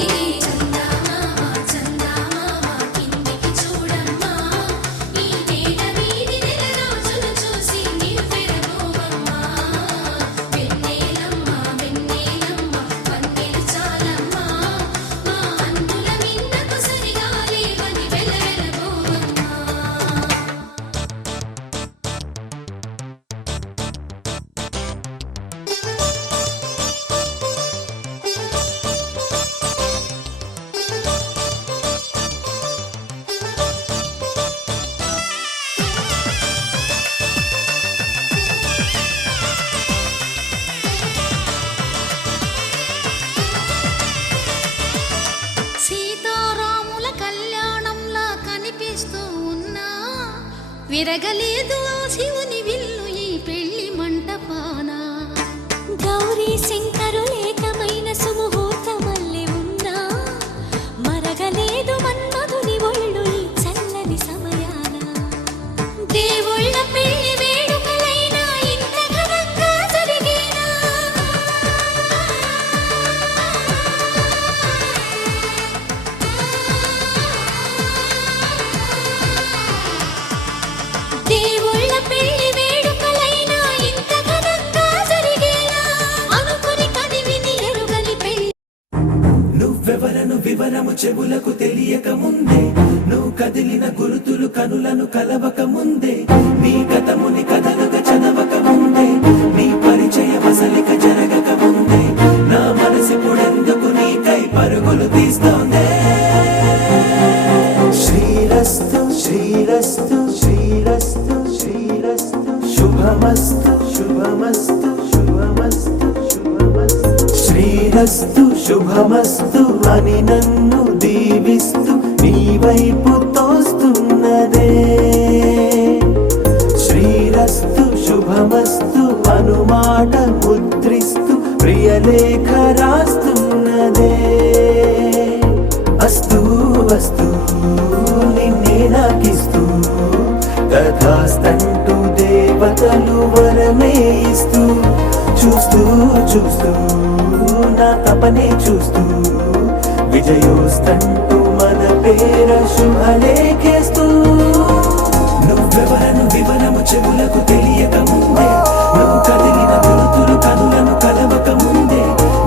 సీతారాముల కళ్యాణంలా కనిపిస్తూ ఉన్నా విరగలేదు ఆ శివుని విల్లు ఈ పెళ్లి మంటపాన గౌరీ శంకరులేకమైన సుముహూర్తమల్లె ఉన్నా మరగలేదు మన్మధుని ఒళ్ళు ఈ చల్లని సమయాన దేవుళ్ళ పెళ్లి వేడుకలైనా ఇంత ఘనంగా జరిగేనా దేవుళ్ళ పెళ్లి వేడుకలైనా ఇంత ఘనంగా జరిగేనా అనుకుని కదివిని ఎరుగని పెళ్లి నువ్వెవరను వివరము చెవులకు తెలియక ముందే నువ్వు కదిలిన గురుతులు కనులను కలవక ముందే నీ గతముని కథలుగా చదవక ముందే నీ పరిచయ వసలిక జరగక ముందే నా మనసిపుడెందుకు నీకై పరుగులు తీస్తోందే శ్రీరస్తు శ్రీరస్తు శ్రీరస్తు శ్రీరస్తు శుభమస్తు శుభమస్తు శుభమస్తు శుభమస్తు శ్రీరస్తు శుభమస్తు అని నన్ను దీవిస్తూ నీ వైపు తోస్తున్నదే శ్రీరస్తు శుభమస్తు అనుమాట ముద్రిస్తూ ప్రియలేఖ రాస్తున్నదే అస్తు వస్తు నిన్నే నాకిస్తూ తథాస్తంటూ దేవతలు వరమే ఇస్తూ చూస్తూ చూస్తూ నా తపనే చూస్తూ విజయోస్తంటూ మన పేర శుభలేఖేస్తూ నువ్వెవరను వివరము చెవులకు తెలియక ముందే నువ్వు కదిలిన గురుతులు కనులను కలవక ముందే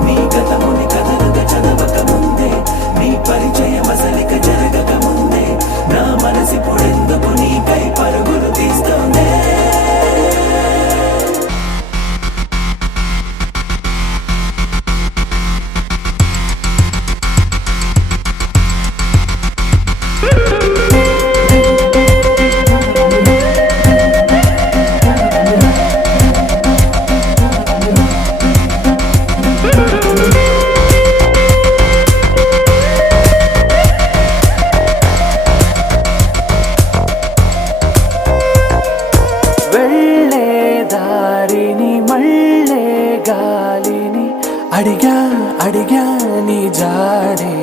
నీ గతముని కథలుగా చదవక ముందే నీ పరిచయ వసలిక జరగక ముందే నా మనసిపుడెందుకు నీకై పరుగులు తీస్తోందే వెళ్ళే దారిని మళ్ళే గాలిని అడిగా అడిగా నీ జాడే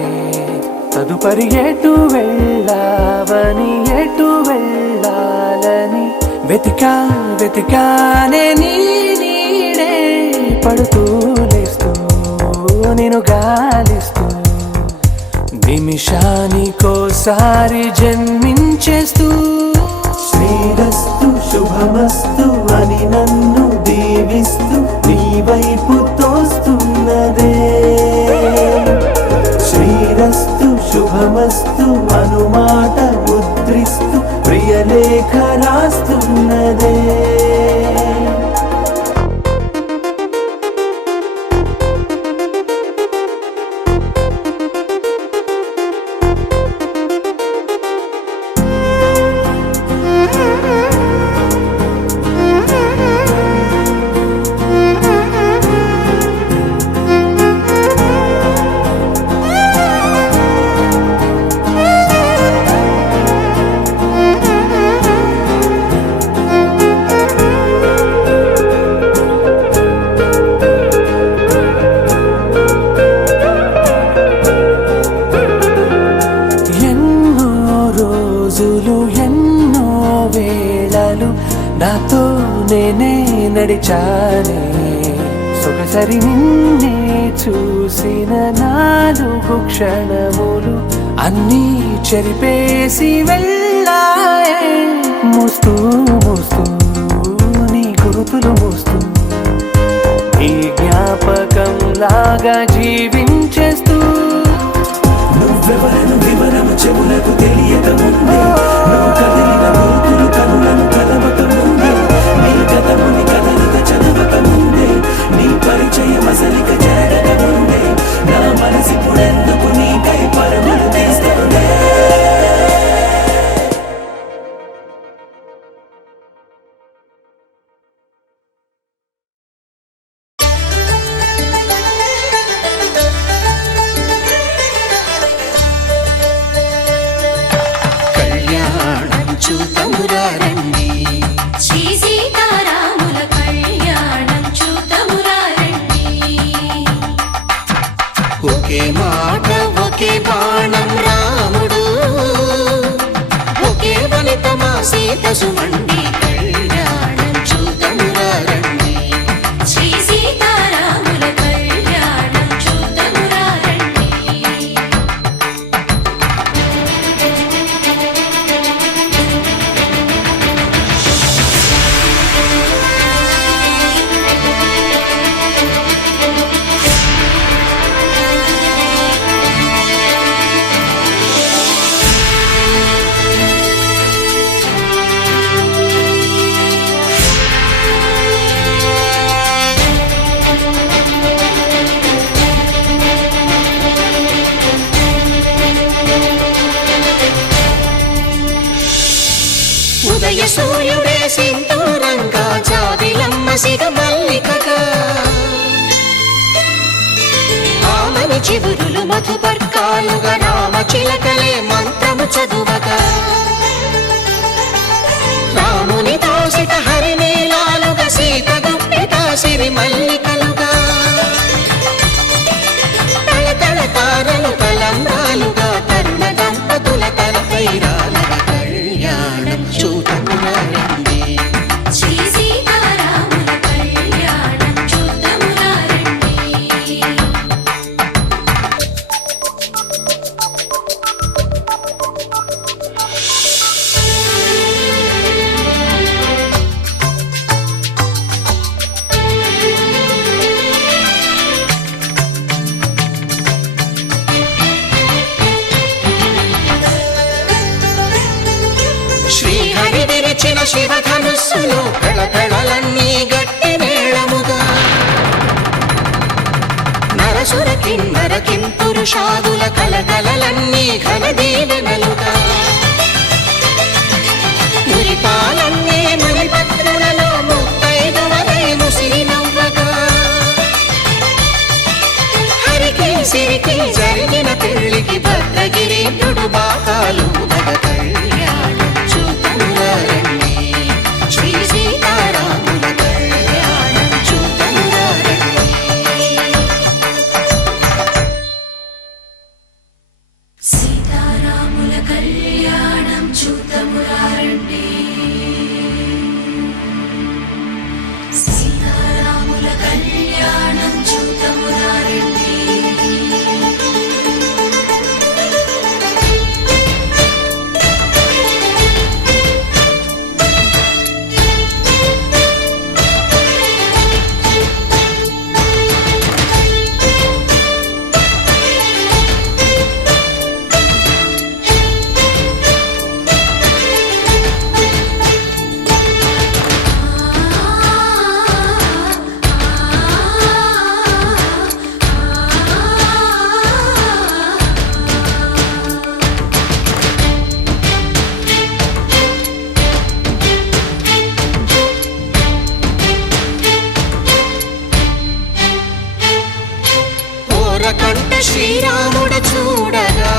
తదుపరి ఎటు వెళ్ళావని ఎటు వెళ్ళాలని వెతికా వెతికానే నీ నీడే పడుతూ లేస్తూ నేను గాలిస్తూ నిమిషానికోసారి జన్మించేస్తూ శ్రీరస్తు శుభమస్తు అని నన్ను దీవిస్తూ నీ వైపు తోస్తున్నదే శ్రీరస్తు శుభమస్తు అనుమాట ముద్రిస్తూ ప్రియలేఖ రాస్తున్నదే రోజులు ఎన్నో వేళలు నాతో నేనే నడిచానే సొగసరి నిన్నే చూసిన 4 క్షణములు అన్నీ చెరిపేసి వెళ్ళాయే మోస్తూ మోస్తూ నీ గురుతులు మోస్తూ ఈ జ్ఞాపకం లాగా జీవించేస్తూ నువ్వెవరను వివరము చెవులకు తెలియక ముందే నువ్వు కదిలిన గురుతులు కనులను కలవక ముందే నీ గతముని కదలిక చదవక ముందే నీ పరిచయం అసలిక జరగక ముందే నా మనసిప్పుడెందుకు నీకై పరుగులు తీస్తుందే శ్రీ సీతారాముల కళ్యాణం చూతమురా రండి. ఒకే మాట ఒకే బాణం రాముడు ఒకే వనిత మా సీత సుమండి కళ్యాణం చూతమురా రండి. శ్రీ సీతారాముల కళ్యాణం చూతమురా రండి. ఉదయ సూర్యుడే సింధూరంగా జాబిలమ్మ సిగ మల్లికగా ఆమని చివురులు మధుపర్కాలుగా రామ చిలకలే మంత్రము చదువగా రాముని దోసిట హరినీలాలుగా సీత గుప్పిట సిరి మల్లికలుగా తళతళ తారలు తలంబ్రాలుగా తరుణ దంపతుల తలపైరాలుగా కళ్యాణం చూతమురా రండి. శ్రీ సీతారాముల కళ్యాణం చూతమురా రండి. శ్రీహరి విరిచిన శివధనుస్సులో కళకళలన్నీ గట్టి మేళముగా నరసుర కిన్నర కింపురుషాదుల కలకలలన్నీ ఘన దీవెనలుగా మురిపాలన్నీ మణిపత్రులలో ముత్తైదువలై ముసిరి నవ్వగా హరికి సిరికి జరిగిన పెళ్లికి భద్రగిరీంద్రుడు బాకాలు కళ్యాణం చూతమురా రండి. శ్రీ సీతారాముల కళ్యాణం చూతమురా రండి. సీతారాముల కళ్యాణం చూతమురా రండి. సీతారాముల కళ్యాణం చూతమురా రండి. కంట శ్రీరాముడు చూడగా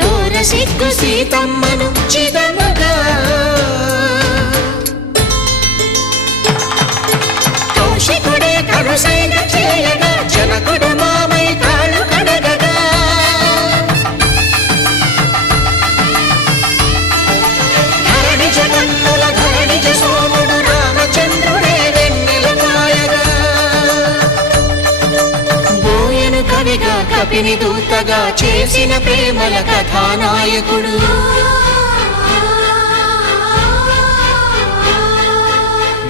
దూర సిగ్గు సీతమ్మను చిదమగా కౌశికుడే కరుసైన చేయగా జనకుడు మామై కాళ్ళు కడగగా కవిగా కపిని దూతగా చేసిన ప్రేమల కథానాయకుడు.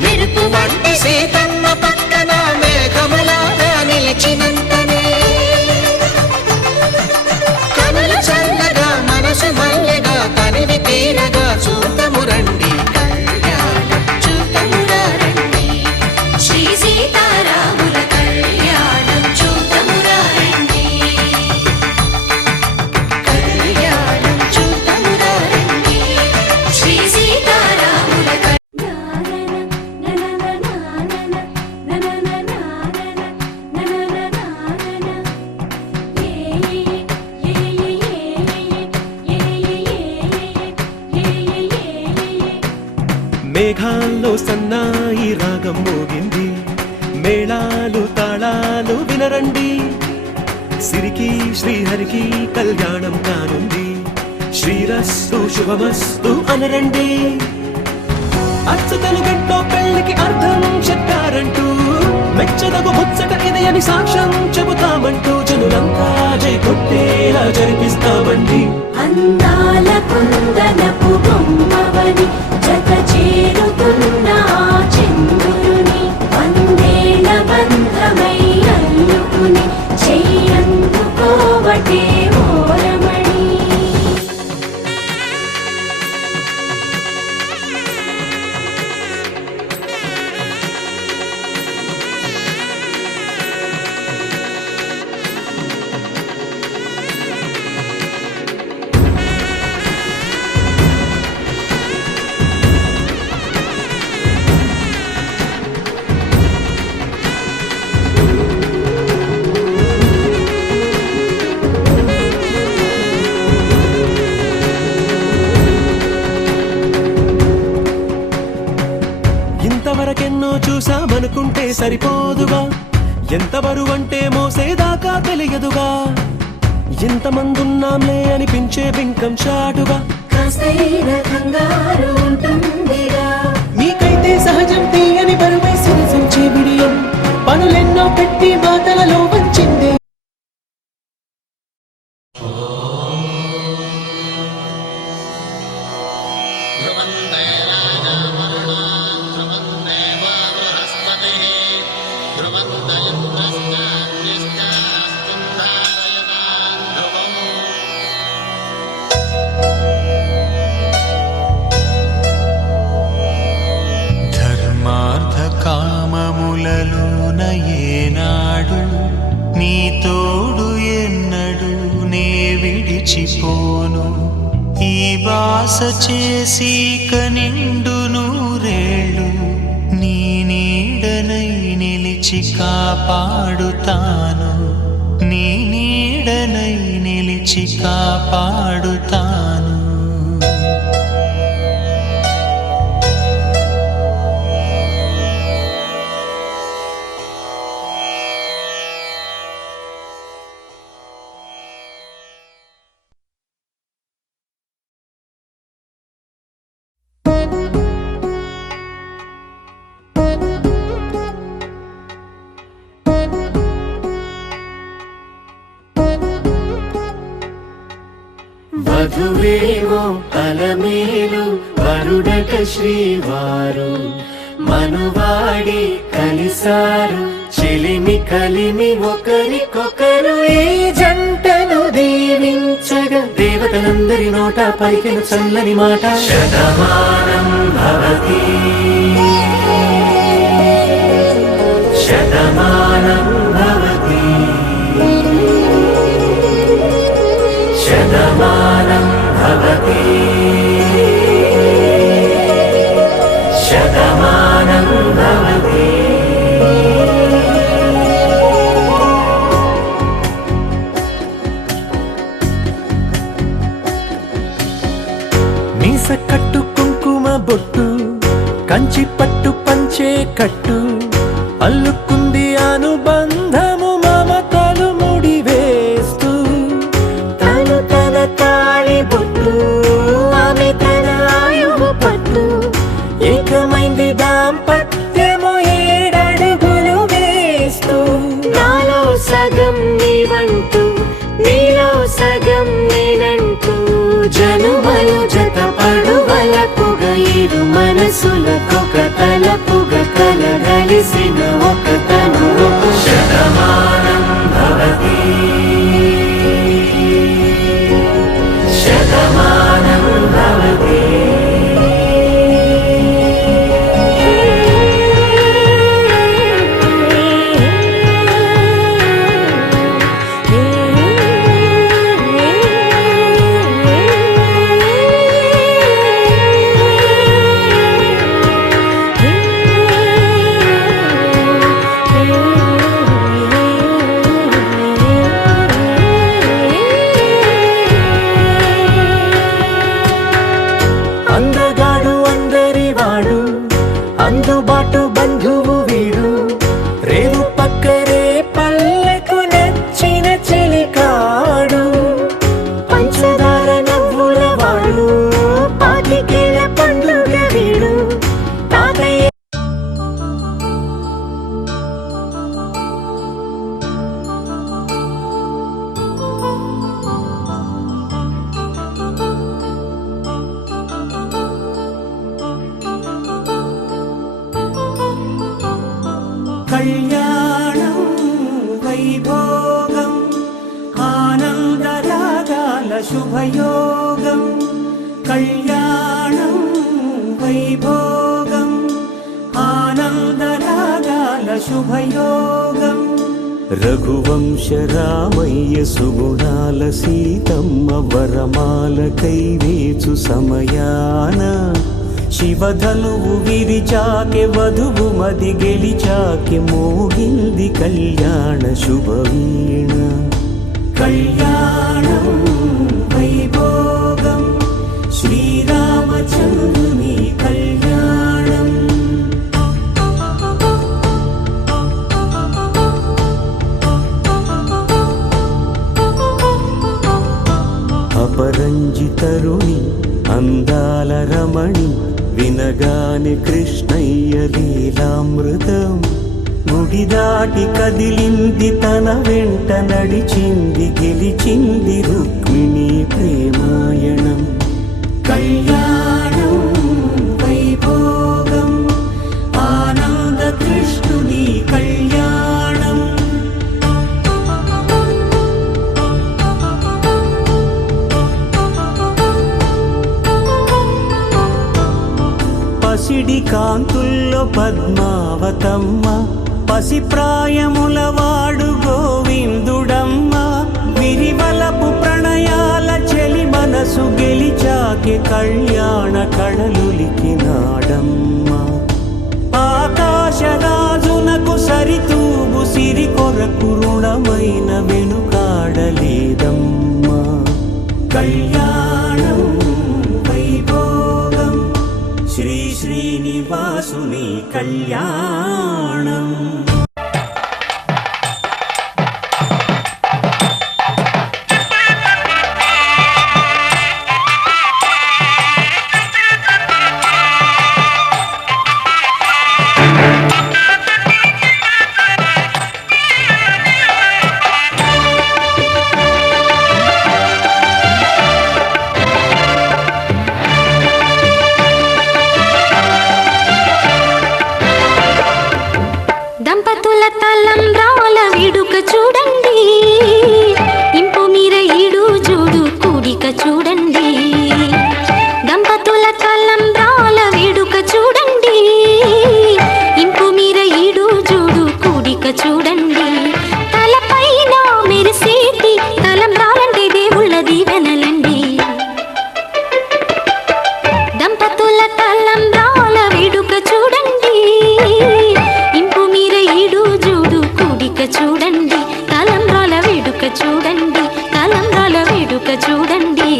మెరుపు వంటి సీతమ్మ పక్కన మేఘములాగా నిలిచినంతనే కనులు చల్లగా మనసు మల్లెగా తనివి తీరగా చూతము రండి కళ్యాణం చూతమురా రండి. శ్రీ సీతారాముల కళ్యాణం చూతమురా రండి. కళ్యాణం చూతమురా రండి. శ్రీ సీతారాముల మేఘాల్లో సన్నాయి రాగం మోగింది, మేళాలు తాళాలు వినరండి. సిరికి శ్రీహరికి కళ్యాణం కానుంది, శ్రీరస్తు శుభమస్తు అనరండి. అచ్చతలు గంటో పెళ్లికి అర్థం చెప్పారంటూ, మెచ్చదగు ముచ్చట ఇది అని సాక్ష్యం చెబుతామంటూ జనులంతా జై కొట్టేలా జరిపిస్తామండి. అందాల కుందనపు బొమ్మవని జత చేరుతున్న చంద్రుని వందేల బంధమై అల్లుకుని చెయ్యందుకోవటే ఓరమణి. ఇంతవరకెన్నో చూసామనుకుంటే సరిపోదుగా, ఎంత బరువంటే మోసేదాకా తెలియదుగా. ఇంతమందున్నాంలే అనిపించే బింకం చాటుగా, కాస్తైన కంగారు ఉంటుందిగా. మీకైతే సహజం తీయని బరువై సిరిసంచే బిడియం, పనులెన్నో పెట్టి మాటలలో వచ్చింది. ధర్మార్థ కామములలోన ఏనాడు నీ తోడు ఎన్నడు నే విడిచిపోను. ఈ బాస చేసి కనిండు నూరేళ్ళు నీ నీడనై నిలిచి కాపాడుతాను. నీ నీడనై నిలిచి కాపాడుతాను. వధువేవో అలమేలు వరుడక శ్రీవారు, మనువాడి కలిసారు చెలిమి కలిమి ఒకరికొకరు. ఈ జంటను దీవించగా దేవతలందరి నోట పలికిన చల్లని మాట. శతమానం భవతి శతమానం భవతి శతమానం భవతి శతమానం భవతి. మీస కట్టు కుంకుమ బొట్టు కంచి పట్టు పంచే కట్టు అల్లుకుంది అనుబంధము మమతలు ముడివేస్తూ. తను తన తాళి బొట్టు ఆమె తన ఆయువు పట్టు, ఏకమైంది దాంపత్యము 7 అడుగులు వేస్తూ. నాలో సగం నీవండి తలపుగా కలగలిసిన ఒక తను శతమానం భవతి శతమానం భవతి అందగాడు అందరివాడు అందుబాటు బంధువు వీడు రేవు పక్కరే పల్లెకు నచ్చిన చెలికాడు పంచదార నవ్వుల వాడు పాతికేల పండుగ వీడు తాతయ్య కళ్యాణం వైభోగం ఆనందరాగాల శుభయోగం కళ్యాణం వైభోగం ఆనందరాగాల శుభయోగం రఘువంశ రామయ్య సుగుణాల సీతమ్మ వరమాల కైవేచు సమయాన శివధనువు విరిచాకె వధువు మది గెలిచాకె మోగింది కళ్యాణ శుభవీణ కళ్యాణం వైభోగం శ్రీరామచంద్రుని కళ్యాణం అపరంజి తరుణి అందాల రమణి వినగానే కృష్ణయ్య లీలామృతం గుడి దాటి కదిలింది తన వెంట నడిచింది గెలిచింది రుక్మిణి ప్రేమాయణం కళ్యాణం వైభోగం ఆనంద కృష్ణుని కళ్యాణం పసిడి కాంతుల్లో పద్మావతమ్మ పసిప్రాయముల వాడు గోవిందుడమ్మ విరివలపు ప్రణయాల చెలి మనసు గెలిచాకె కళ్యాణ కళలులికినాడమ్మ ఆకాశరాజునకు సరితూగు సిరి కొరకు రుణమైన వెనుకాడలేదమ్మా కళ్యాణం వైభోగం శ్రీ శ్రీనివాసుని కళ్యాణం దంపతుల తలంబ్రాల వేడుక చూడండి ఇంపు మీర ఈడు జోడు కూడిక చూడండి దంపతుల తలంబ్రాల వేడుక చూడండి ఇంపు మీర ఈడు జోడు కూడిక చూడండి తలపైన మెరిసేటి తలంబ్రాలంటే దేవుళ్ళ దీవెనలండి దంపతుల తలంబ్రాల వేడుక చూడండి ఇంపు మీర ఈడు జోడు కూడిక చూడండి తలంబ్రాల వేడుక చూడండి తలంబ్రాల వేడుక చూడండి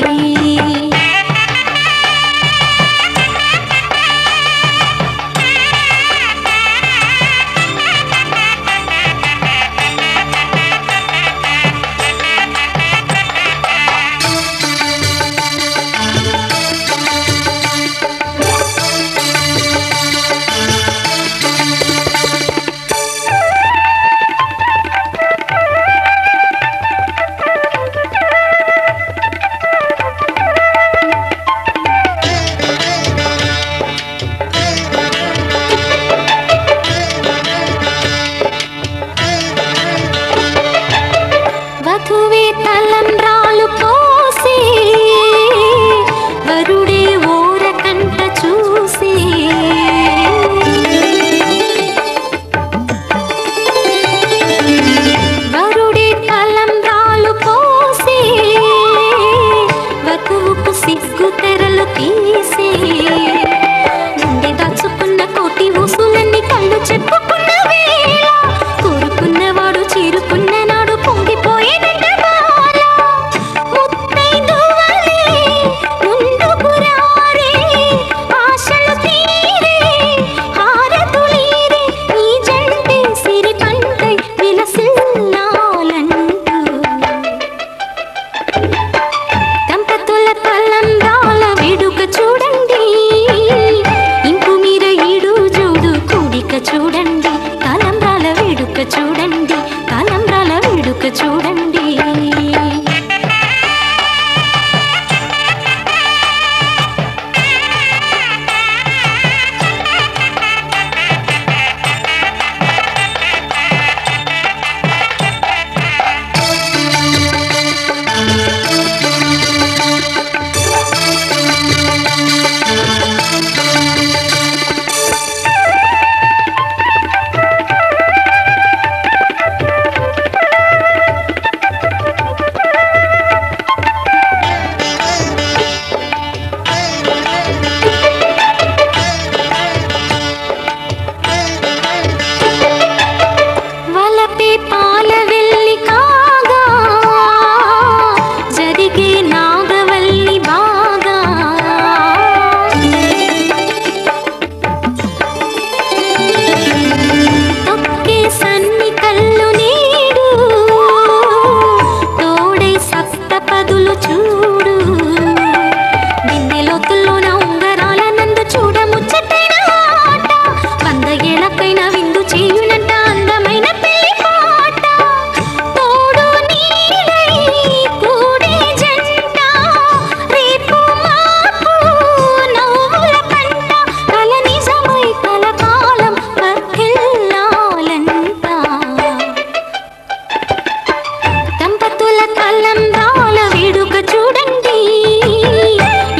తలంబ్రాల వేడుక చూడండి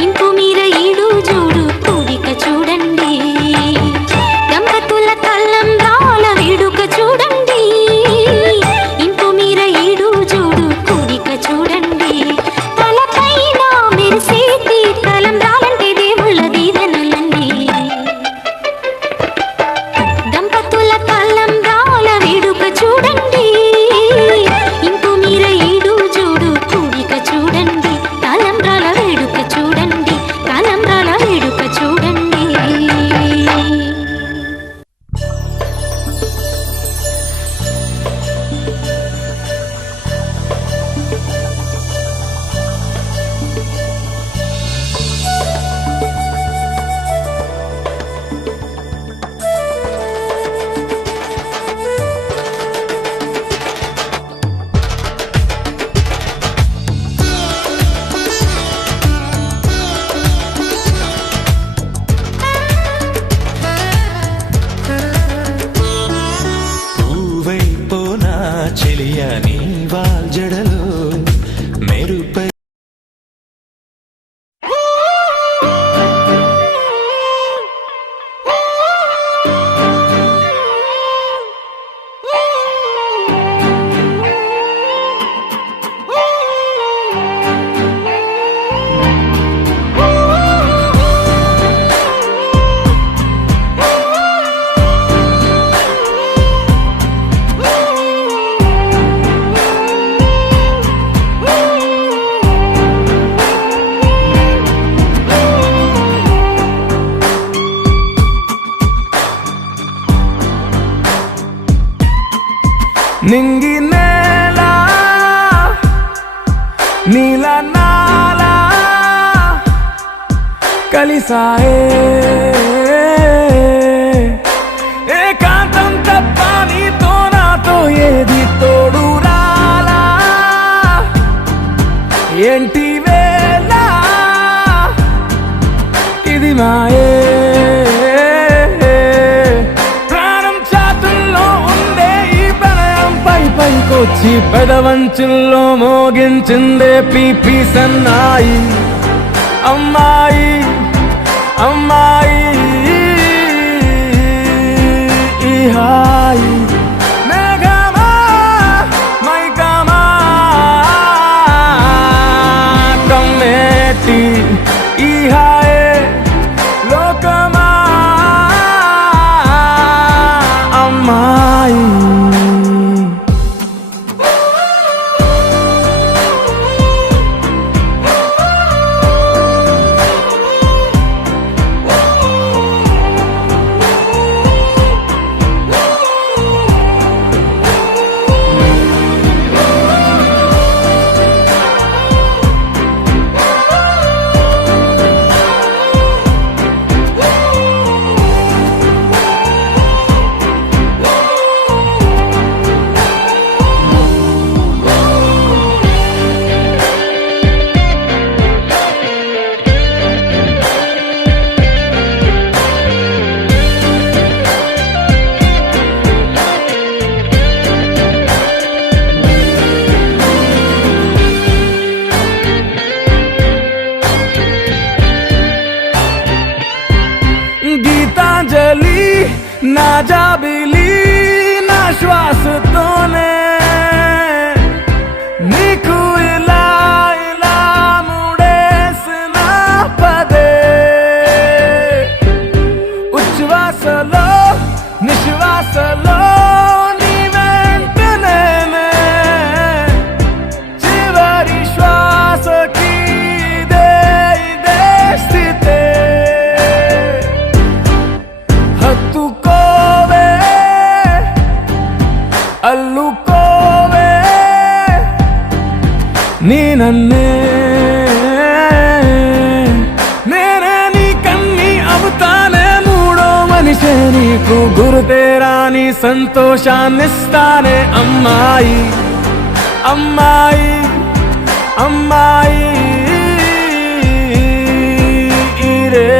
ఇంపు మీర ఈడు జోడు కూడిక చూడండి దంపతుల తలంబ్రాల వేడుక చూడండి ఇంపు మీర ఈడు జోడు కూడిక చూడండి తలపైన మెరిసేటి తలంబ్రాలంటే దేవుళ్ళ దీవెనలండి దంపతుల తలంబ్రాల వేడుక చూడండి ఇంపు మీర ఈడు జోడు కూడిక చూడండి తలంబ్రాల వేడుక చూడండి తలంబ్రాల వేడుక చూడండి నువ్వైపోనా చెలియా నీ వాల్జడలో మెరుపై నింగి నేల నీల నాల కలిసాయే ఏకాంతం తప్ప నీతో నాతో ఏది తోడు రాలా ఏంటి వేళ ఇది మాయే ప్రాణం చాతుల్లో ఉండే ఈ ప్రణయం పైకొచ్చి పెదవంచుల్లో మోగించిందే పీపీ సన్నాయి అమ్మాయి అమ్మాయి ఈ హాయి మేఘమా మైకమా కమ్మేటి ఈ హాయే లోకమా అమ్మాయి గీతాంజలి నా జాబిలి నా శ్వాసతోనే నీకు ఇలా ఇలా ముడేసిన పదే ఉచ్ఛ్వాసలో నిశ్వాసలో నీ వెంట నేనే చివరి శ్వాసకి ఇదే స్థితే హత్తుకోవే అల్లుకోవే నీ నన్నే నేనే నీ కన్ని అవుతానే మూడో మనిషే నీకు గురుతేరాని సంతోషాన్నిస్తానే అమ్మాయి అమ్మాయి అమ్మాయి ఇరే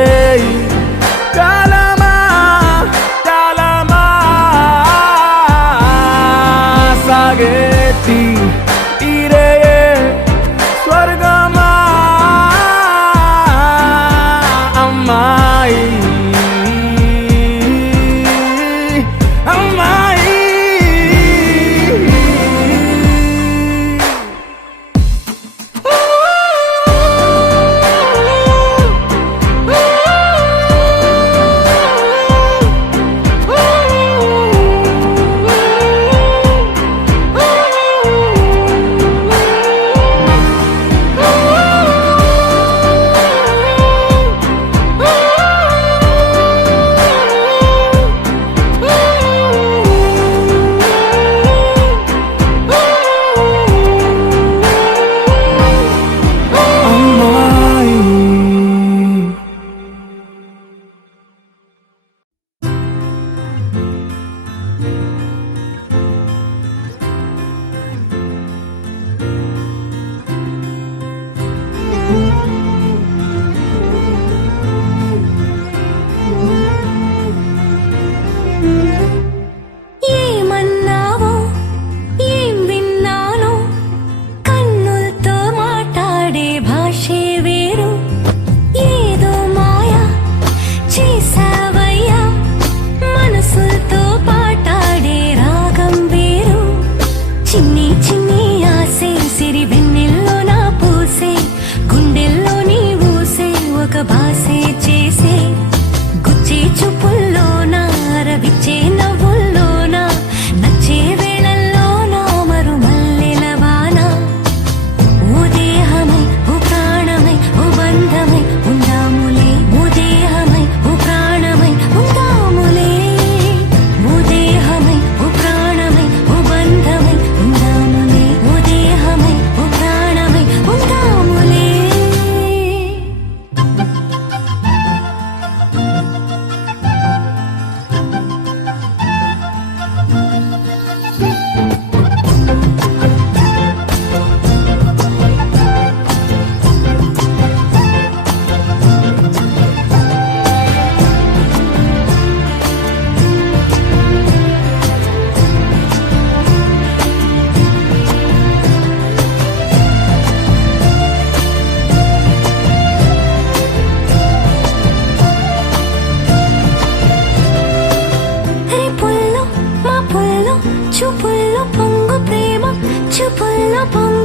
కాలమా కాలమా సాగేటి ఇరే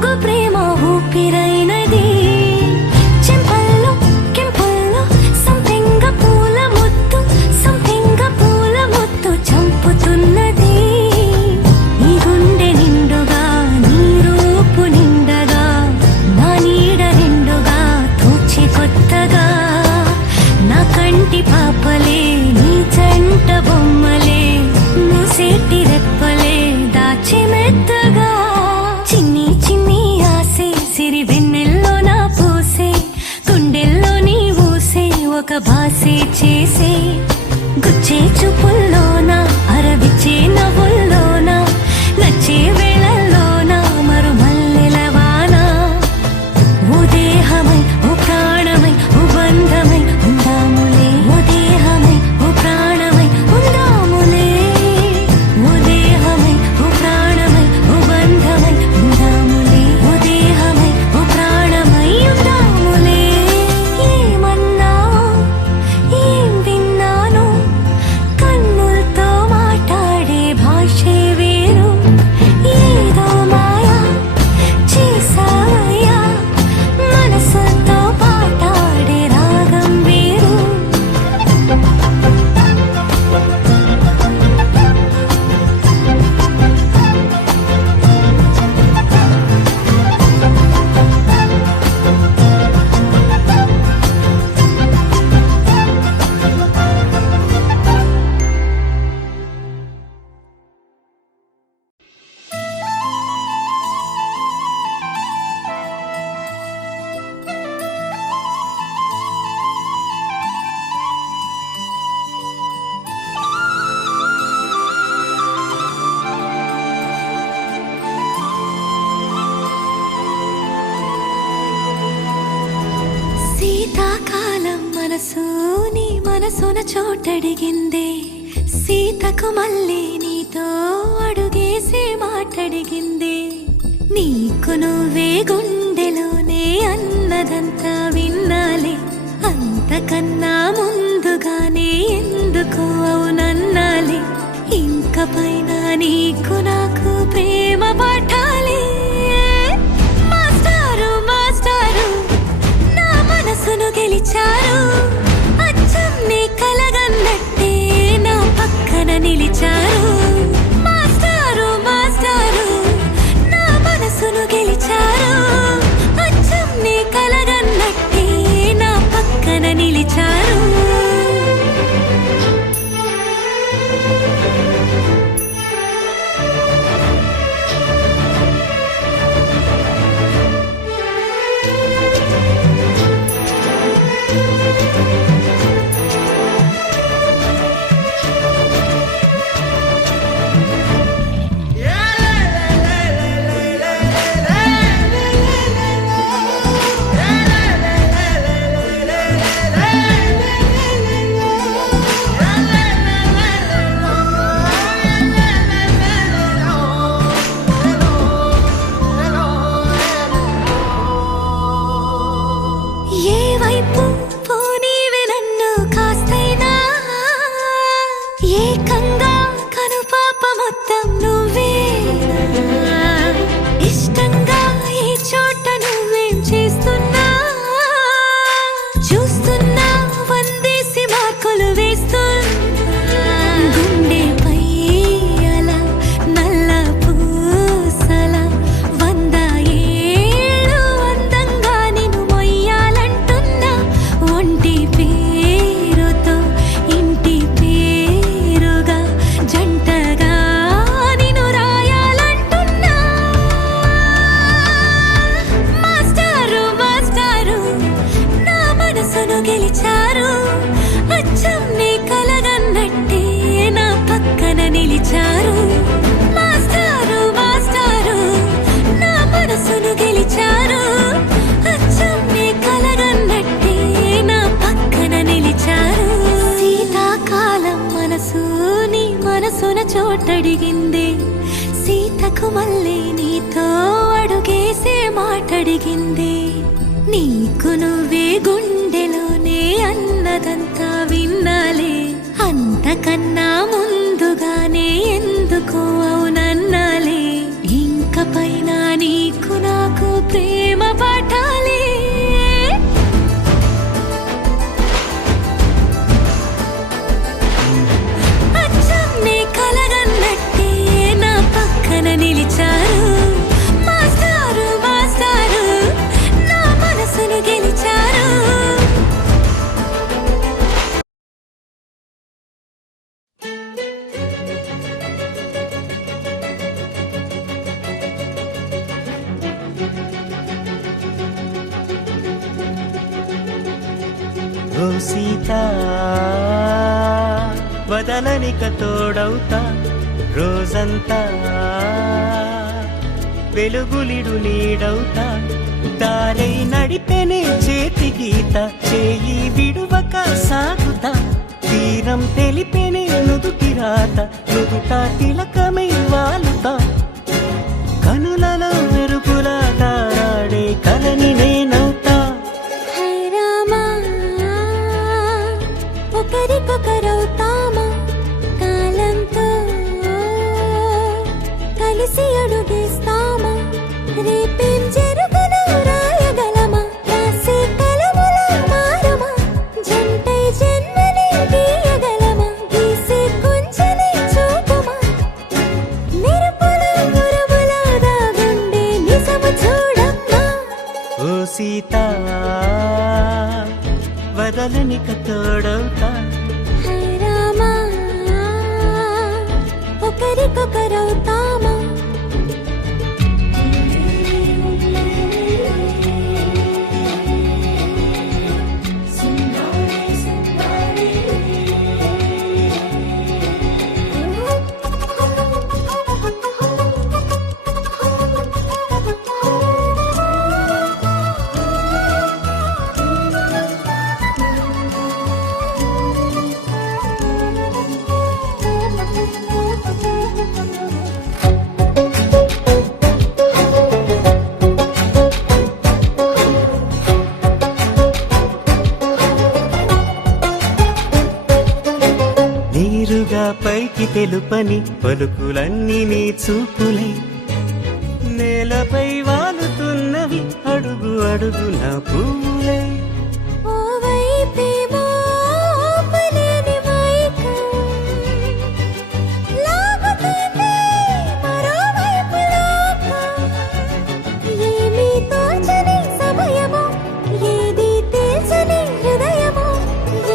పొంగు ప్రేమ ఊపిరైనది చెంపల్లో కెంపల్లో సంపెంగ పూల ముత్తు చంపుతున్నది ఈ గుండె నిండుగా నీ రూపు నిండగా నా నీడ రెండుగా తోచి కొత్తగా నా కంటి పాపలే నీ జంట బొమ్మలే మూసేటి రెప్పలే దాచి మెత్తగా చిన్ని చిన్ని ఆసే సిరి వెన్నెల్లో నా పూసే గుండెల్లో నీ ఊసే ఒక భాసే చేసే గుచ్చే చూపుల్లోనా అరవిచ్చే నవ్వుల్లోనా నచ్చే వేళల్లోనా మరు మల్లెలవానా ఓ దేహమై ఓ ప్రాణమై ఓ బంధమై ఉందాములే ఓ దేహమై ఓ ప్రాణమై ఉందాములే ఓ దేహమై ఓ ప్రాణమై ఓ బంధమై ఉందాములే ఓ దేహమై ఓ ప్రాణమై ఉందాములే ఏమన్నా ఏం విన్నాను కన్నులతో మాట్లాడే భాషే వేరు ఏదో మాయా చేసావయ్యా మనసుతో పాటాడే రాగం వేరు శీతాకాలం మనసు నీ మనసున చోటడిగిందే సీతకు మళ్ళీ నీతో అడుగేసే మాటడిగిందే నీకు నువ్వే గుండెలోనే అన్నదంతా విన్నాలే అంతకన్నా ముందుగానే ఎందుకు అవునన్నాలే ఇంక పైన నీకు నాకు ప్రేమ పాఠాలే మాస్టారు మాస్టారు నా మనసును గెలిచారు అచ్చం నీ కలగన్నట్టే నా పక్కన నిలిచారు మాస్టారు మాస్టారు నా మనసును గెలిచారు అచ్చం నీ కలగన్నట్టే నా పక్కన నిలిచారు ఏ వైపు పోనీవే నన్ను కాస్తైనా ఏకంగా కనుపాప మొత్తం నువ్వేనా ఇష్టంగా ఈ చోట నువ్వేం చేస్తున్నా చూస్తున్నా వందేసి మార్కులు వేస్తున్నా గుండెపై అలా నల్ల పూసల 100 ఏళ్ళు అందంగా నిన్ను మొయ్యాలంటున్నా ఒంటి పేరుతో ఇంటి పేరుగా జంటగా నిన్ను రాయాలంటున్నా మాస్టారు మాస్టారు నా మనసును గెలిచారు అచ్చం నీ కలగన్నట్టే నా పక్కన నిలిచారు మాస్టారు మాస్టారు నా మనసును గెలిచారు అచ్చం నీ కలగన్నట్టే నా పక్కన నిలిచారు శీతాకాలం మనసు నీ మనసున చోటడిగిందే సీతకు మళ్ళీ నీతో అడుగేసే మాటడిగిందే నీకు నువ్వే గుండెలోనే అన్నదంతా విన్నాలే అంతకన్నా ముందుగానే ఎందుకు అవునన్నాలే ఇంక పైన నీకు నాకు ప్రేమ పాఠాలే. అచ్చం నీ కలగన్నట్టే నా పక్కన నిలిచారు. మాస్టారు మాస్టారు నా మనసును గెలిచారు. ఓ సీత వదలనిక తోడవుతా రోజంతా వెలుగులిడు నీడవుతా దారై నడిపెనే చేతి గీత చేయి విడువక సాగుతా తీరం తెలిపెనే నుదుటి రాత నుదుట తిలకమై వాలుతా కనులలో మెరుపులా తారాడే కలని నేనవుతా. హై రామా ఒకరికొకరవుతామా కాలంతో కలిసి అడుగేస్తామా రేపేం జరుగునో రాయగలమా రాసే కలములా మారమా జంటై జన్మని గీయగలమా గీసే కొంచెనే చూపుమా మెరుపుల మురుములా దాగుండే నిజము చూడమ్మా. ఓ సీత వదలనిక తోడవుతా హై రామా ఒకరికొకరవుతామా. నీరుగా పైకి తెలుపని పలుకులన్నీ నీ చూపులై నేలపై వాలుతున్నవి అడుగు అడుగు నా పూలై. ఓ వైపేమో ఆపలేని మైకం లాగుతుంది మరోవైపు లోకం. ఏమీ తోచని సమయమో ఏది తేల్చని హృదయమో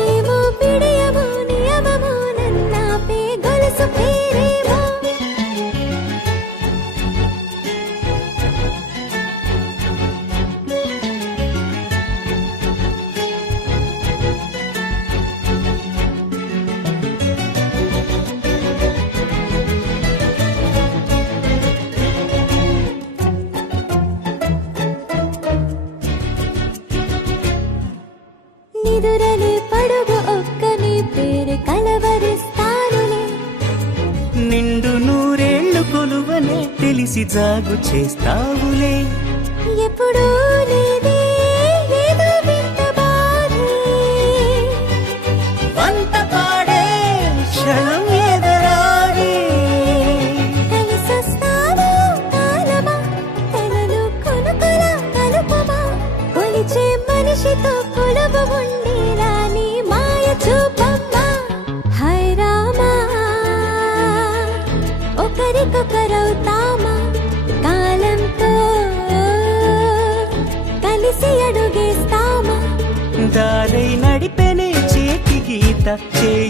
ఏమో పిడియమో నియమమో నన్నాపే గొలుసు పేరేమో. నిదురలే పడుగు ఒక్క నీ పేరు కలవరిస్తానులే. నిండు నూరేళ్లు కొలువనే తెలిసి జాగు చేస్తావులే. ఎప్పుడూ లేదే ఏదో వింత బాధే వంత పాడే క్షణం ఎదరాడే కలిసొస్తావో కాలమా కలలు కొనుకలా కలుపమా కొలిచే మనిషితో కొలువు ఉండేలా నీ మాయ చూపమ్మా. హై రామా ఒకరికొకరవుతామా కాలంతో కలిసి అడుగేస్తామా దారై నడిపెనే చేతి గీత చేయి